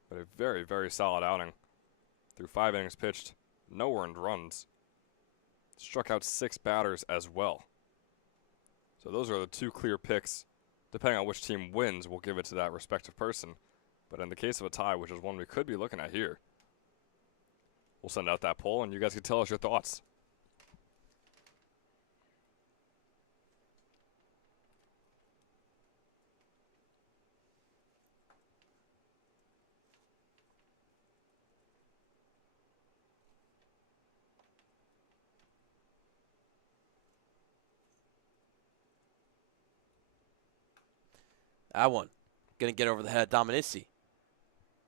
But a very, very solid outing. Through 5 innings pitched, no earned runs. Struck out 6 batters as well. So those are the 2 clear picks. Depending on which team wins, we'll give it to that respective person. But in the case of a tie, which is one we could be looking at here, we'll send out that poll, and you guys can tell us your thoughts. That one going to get over the head of Dominici.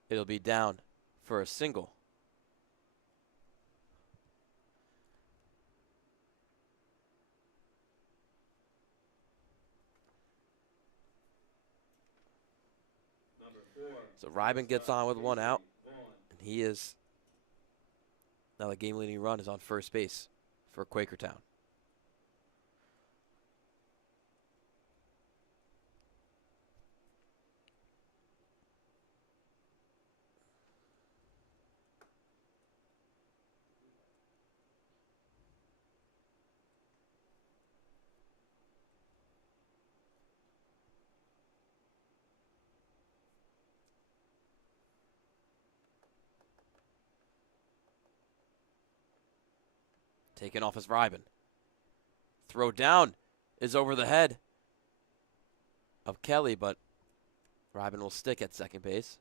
It'll be down for a single. So Ryman gets on with one out, and he is now the game-leading run is on first base for Quakertown. Taken off as Ryman. Throw down is over the head of Kelly, but Ryman will stick at second base.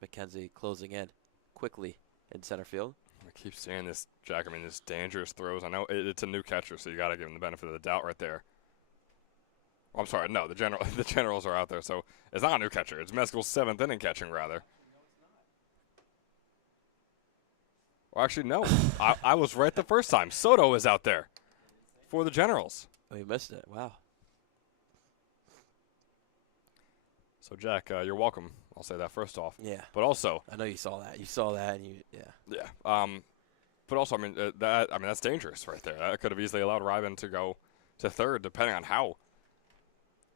McKenzie closing in quickly in center field. I keep saying this, Jack. I mean, this dangerous throws. I know it's a new catcher, so you got to give him the benefit of the doubt right there. Oh, I'm sorry, no, the Generals are out there, so it's not a new catcher. It's Mescal's 7th inning catching, rather. Well, actually, no. I was right the first time. Soto is out there for the Generals. Oh, you missed it. Wow. So, Jack, you're welcome. I'll say that first off. Yeah. But also, I know you saw that. You saw that, and yeah. Yeah. But also, I mean, that's dangerous right there. That could have easily allowed Ryman to go to third, depending on how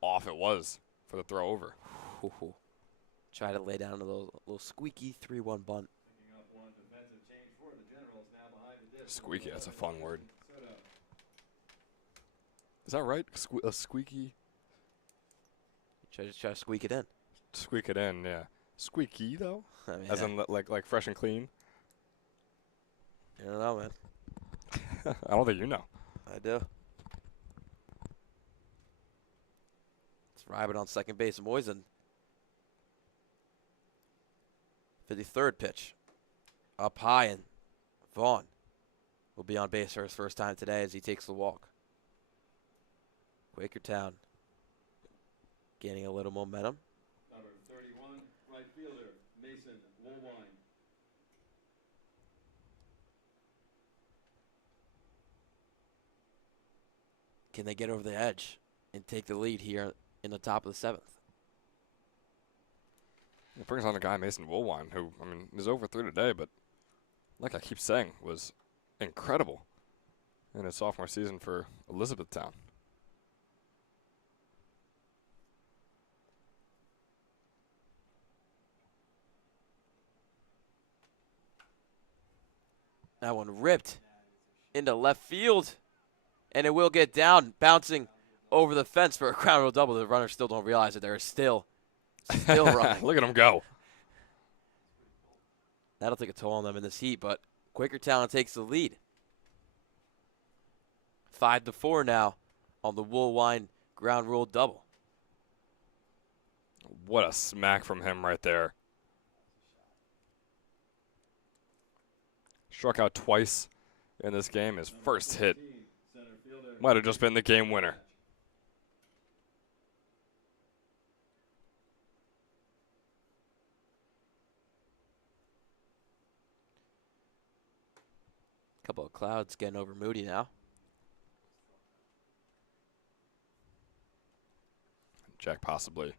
off it was for the throw over. Try to lay down a little squeaky 3-1 bunt. Squeaky, that's a fun word. Is that right? A squeaky? Try to squeak it in. Squeak it in, yeah. Squeaky, though? I mean, As in, like fresh and clean? I don't know, man. I don't think you know. I do. It's Ryman on second base. Moisen. 53rd pitch. Up high, and Vaughn will be on base for his first time today as he takes the walk. Quakertown gaining a little momentum. Number 31, right fielder, Mason Woolwine. Can they get over the edge and take the lead here in the top of the 7th? It brings on a guy, Mason Woolwine, who, I mean, is over 3 today, but like I keep saying, was incredible in his sophomore season for Elizabethtown. That one ripped into left field, and it will get down, bouncing over the fence for a ground rule double. The runners still don't realize that they're still running. Look at him go. That'll take a toll on them in this heat, but Quakertown takes the lead. 5-4 now on the Woolwine ground rule double. What a smack from him right there. Struck out twice in this game. His first hit might have just been the game winner. Couple of clouds getting over Moody now. Jack, possibly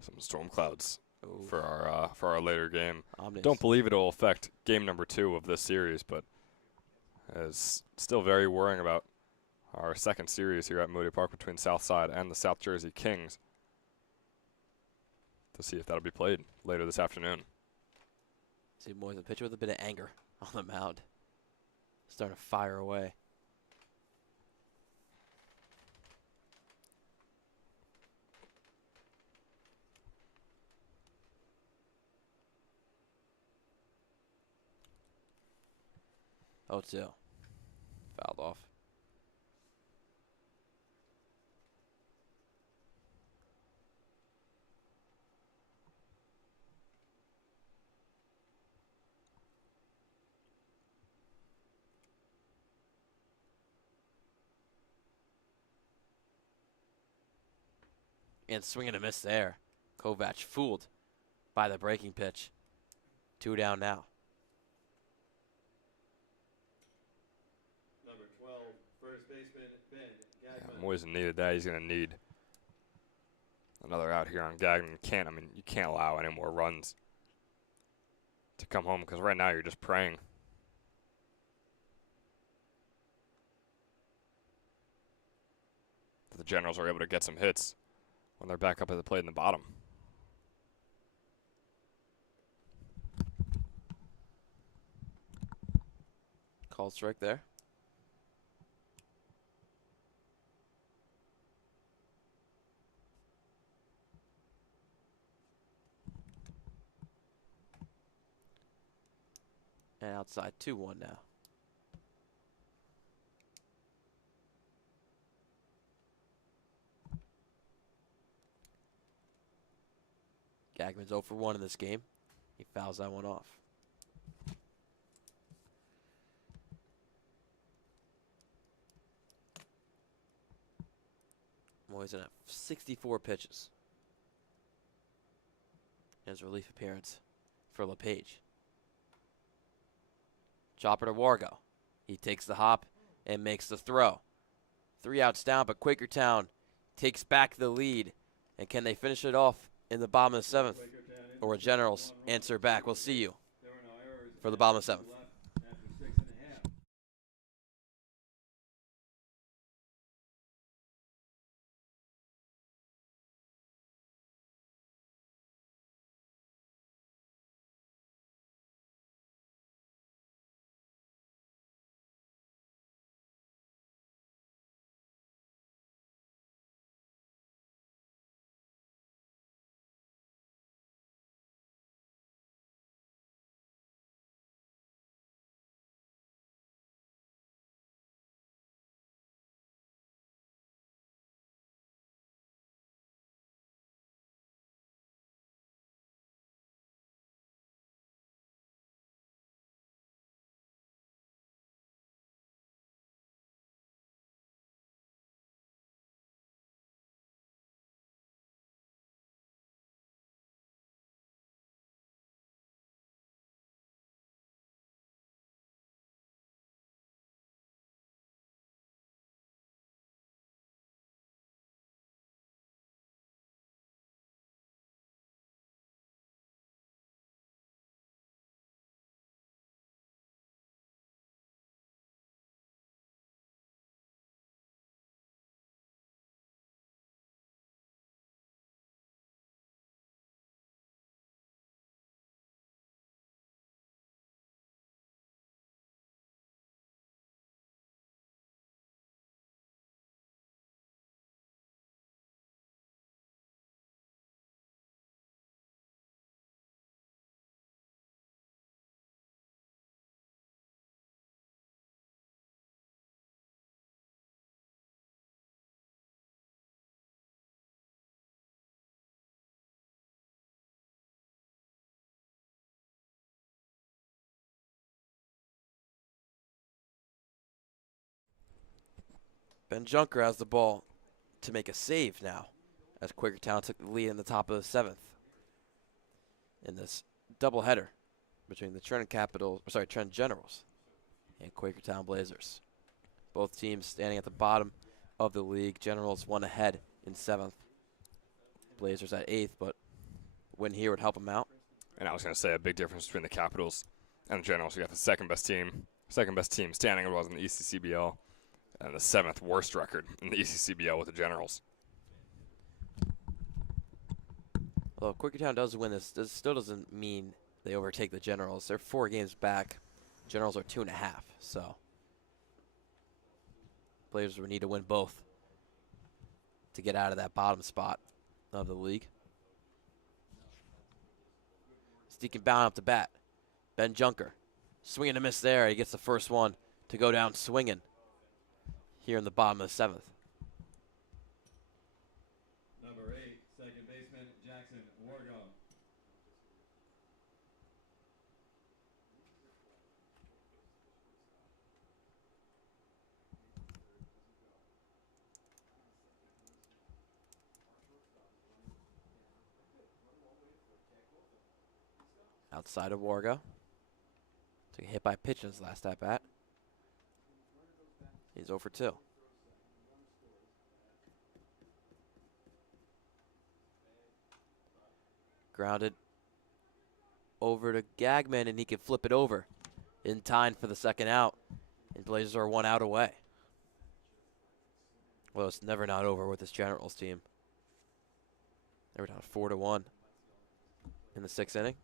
some storm clouds Ooh. for our later game. Ominous. Don't believe it'll affect game number 2 of this series, but is still very worrying about our second series here at Moody Park between Southside and the South Jersey Kings, to see if that'll be played later this afternoon. See Moisen pitcher with a bit of anger on the mound. Starting to fire away. Oh, 2. Fouled off. And swing and a miss there. Kovac fooled by the breaking pitch. 2 down now. Number 12, first baseman Ben Gagnon. Moisen needed that. He's going to need another out here on Gagnon. You can't allow any more runs to come home because right now you're just praying that the Generals are able to get some hits when they're back up at the plate in the bottom. Called strike there. And outside 2-1 now. Gagman's 0 for 1 in this game. He fouls that one off. Moisen at 64 pitches. His relief appearance for LePage. Chopper to Wargo. He takes the hop and makes the throw. 3 outs down, but Quakertown takes back the lead. And can they finish it off in the bottom of the 7th? Or Generals answer back. We'll see you for the bottom of the 7th. Ben Junker has the ball to make a save now, as Quakertown took the lead in the top of the 7th in this doubleheader between the Trenton Generals and Quakertown Blazers. Both teams standing at the bottom of the league. Generals 1 ahead in 7th. Blazers at 8th, but win here would help them out. And I was going to say a big difference between the Capitals and the Generals. We got the second best team standing was in the ECCBL, and the 7th worst record in the ECCBL with the Generals. Well, if Quakertown does win this still doesn't mean they overtake the Generals. They're 4 games back. Generals are 2.5, so Blazers would need to win both to get out of that bottom spot of the league. Sneaking bound up to bat. Ben Junker. Swing and a miss there. He gets the first one to go down swinging here in the bottom of the 7th. Number 8, second baseman Jackson Wargo. Outside of Wargo. Took a hit by pitch in his last at bat. He's 0 for 2. Grounded over to Gagman, and he can flip it over in time for the second out. And Blazers are 1 out away. Well, it's never not over with this Generals team. They were down 4-1 in the 6th inning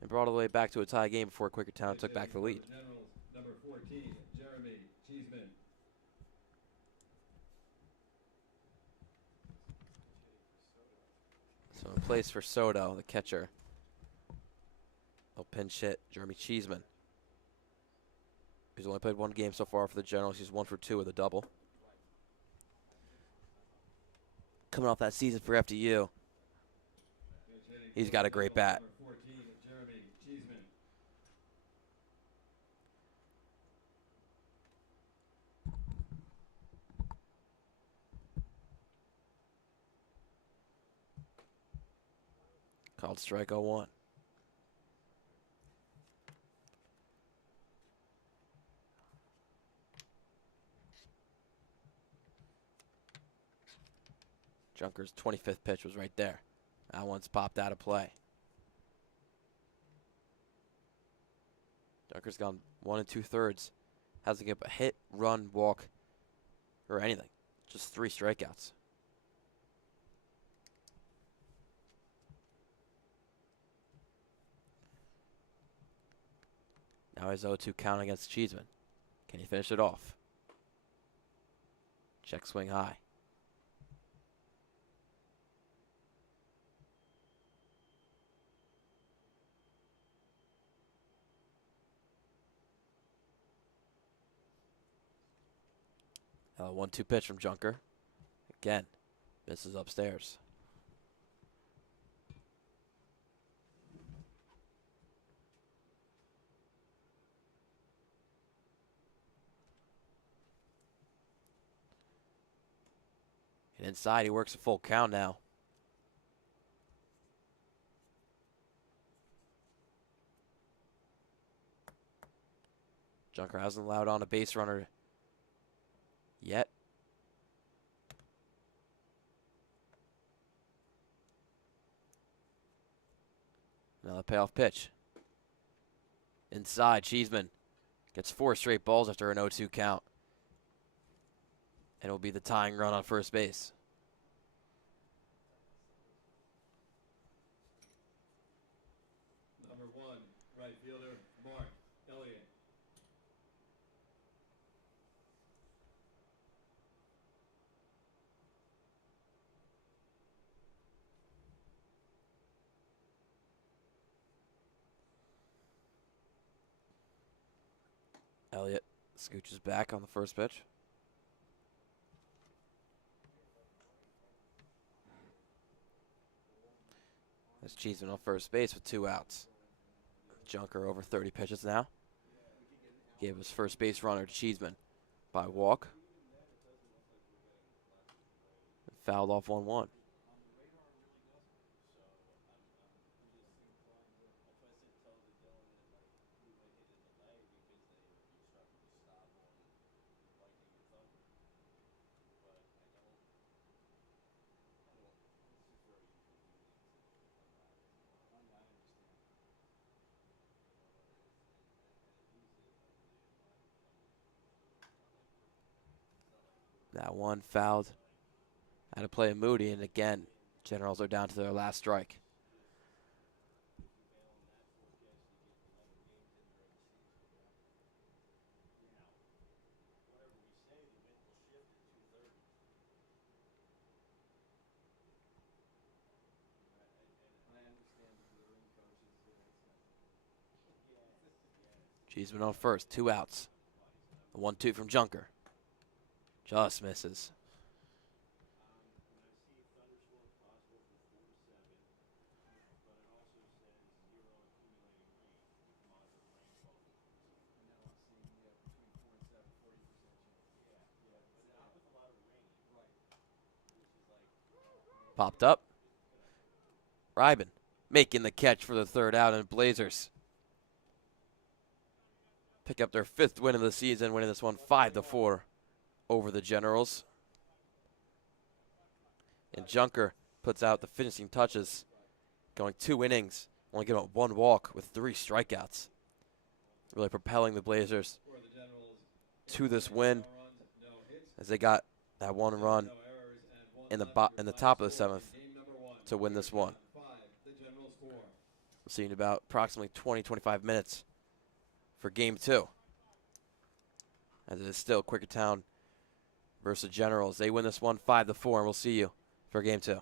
and brought it all the way back to a tie game before Quakertown took back the lead. Generals, number 14, Jeremy Cheeseman. So in place for Soto, the catcher, they'll pinch hit Jeremy Cheeseman. He's only played 1 game so far for the Generals. He's 1 for 2 with a double. Coming off that season for FDU, he's got a great bat. Number 14, Jeremy Cheeseman. Called strike 0-1. Junker's 25th pitch was right there. That one's popped out of play. Junker's gone 1 2/3. Hasn't given up a hit, run, walk, or anything. Just 3 strikeouts. Now his 0-2 count against Cheeseman. Can he finish it off? Check swing high. A 1-2 pitch from Junker. Again, misses upstairs. And inside, he works a full count now. Junker hasn't allowed on a base runner yet. Another payoff pitch. Inside, Cheeseman gets 4 straight balls after an 0-2 count. And it'll be the tying run on first base. Number 1, right fielder, Mark Elliott. Elliott scooches back on the first pitch. There's Cheeseman on first base with 2 outs. Junker over 30 pitches now. Gave his first base runner to Cheeseman by walk. And fouled off 1-1. That one fouled out of play of Moody, and again, Generals are down to their last strike. Cheeseman on first, 2 outs. A 1-2 from Junker. Just misses. Popped up. Ryben making the catch for the 3rd out, and Blazers pick up their 5th win of the season, winning this one 5-4 over the Generals. And Junker puts out the finishing touches, going 2 innings, only giving up 1 walk with 3 strikeouts. Really propelling the Blazers to this win, as they got that 1 run in the top of the 7th to win this one. We'll see in about approximately 20-25 minutes for Game 2. As it is still Quakertown versus Generals. They win this one 5-4, and we'll see you for Game 2.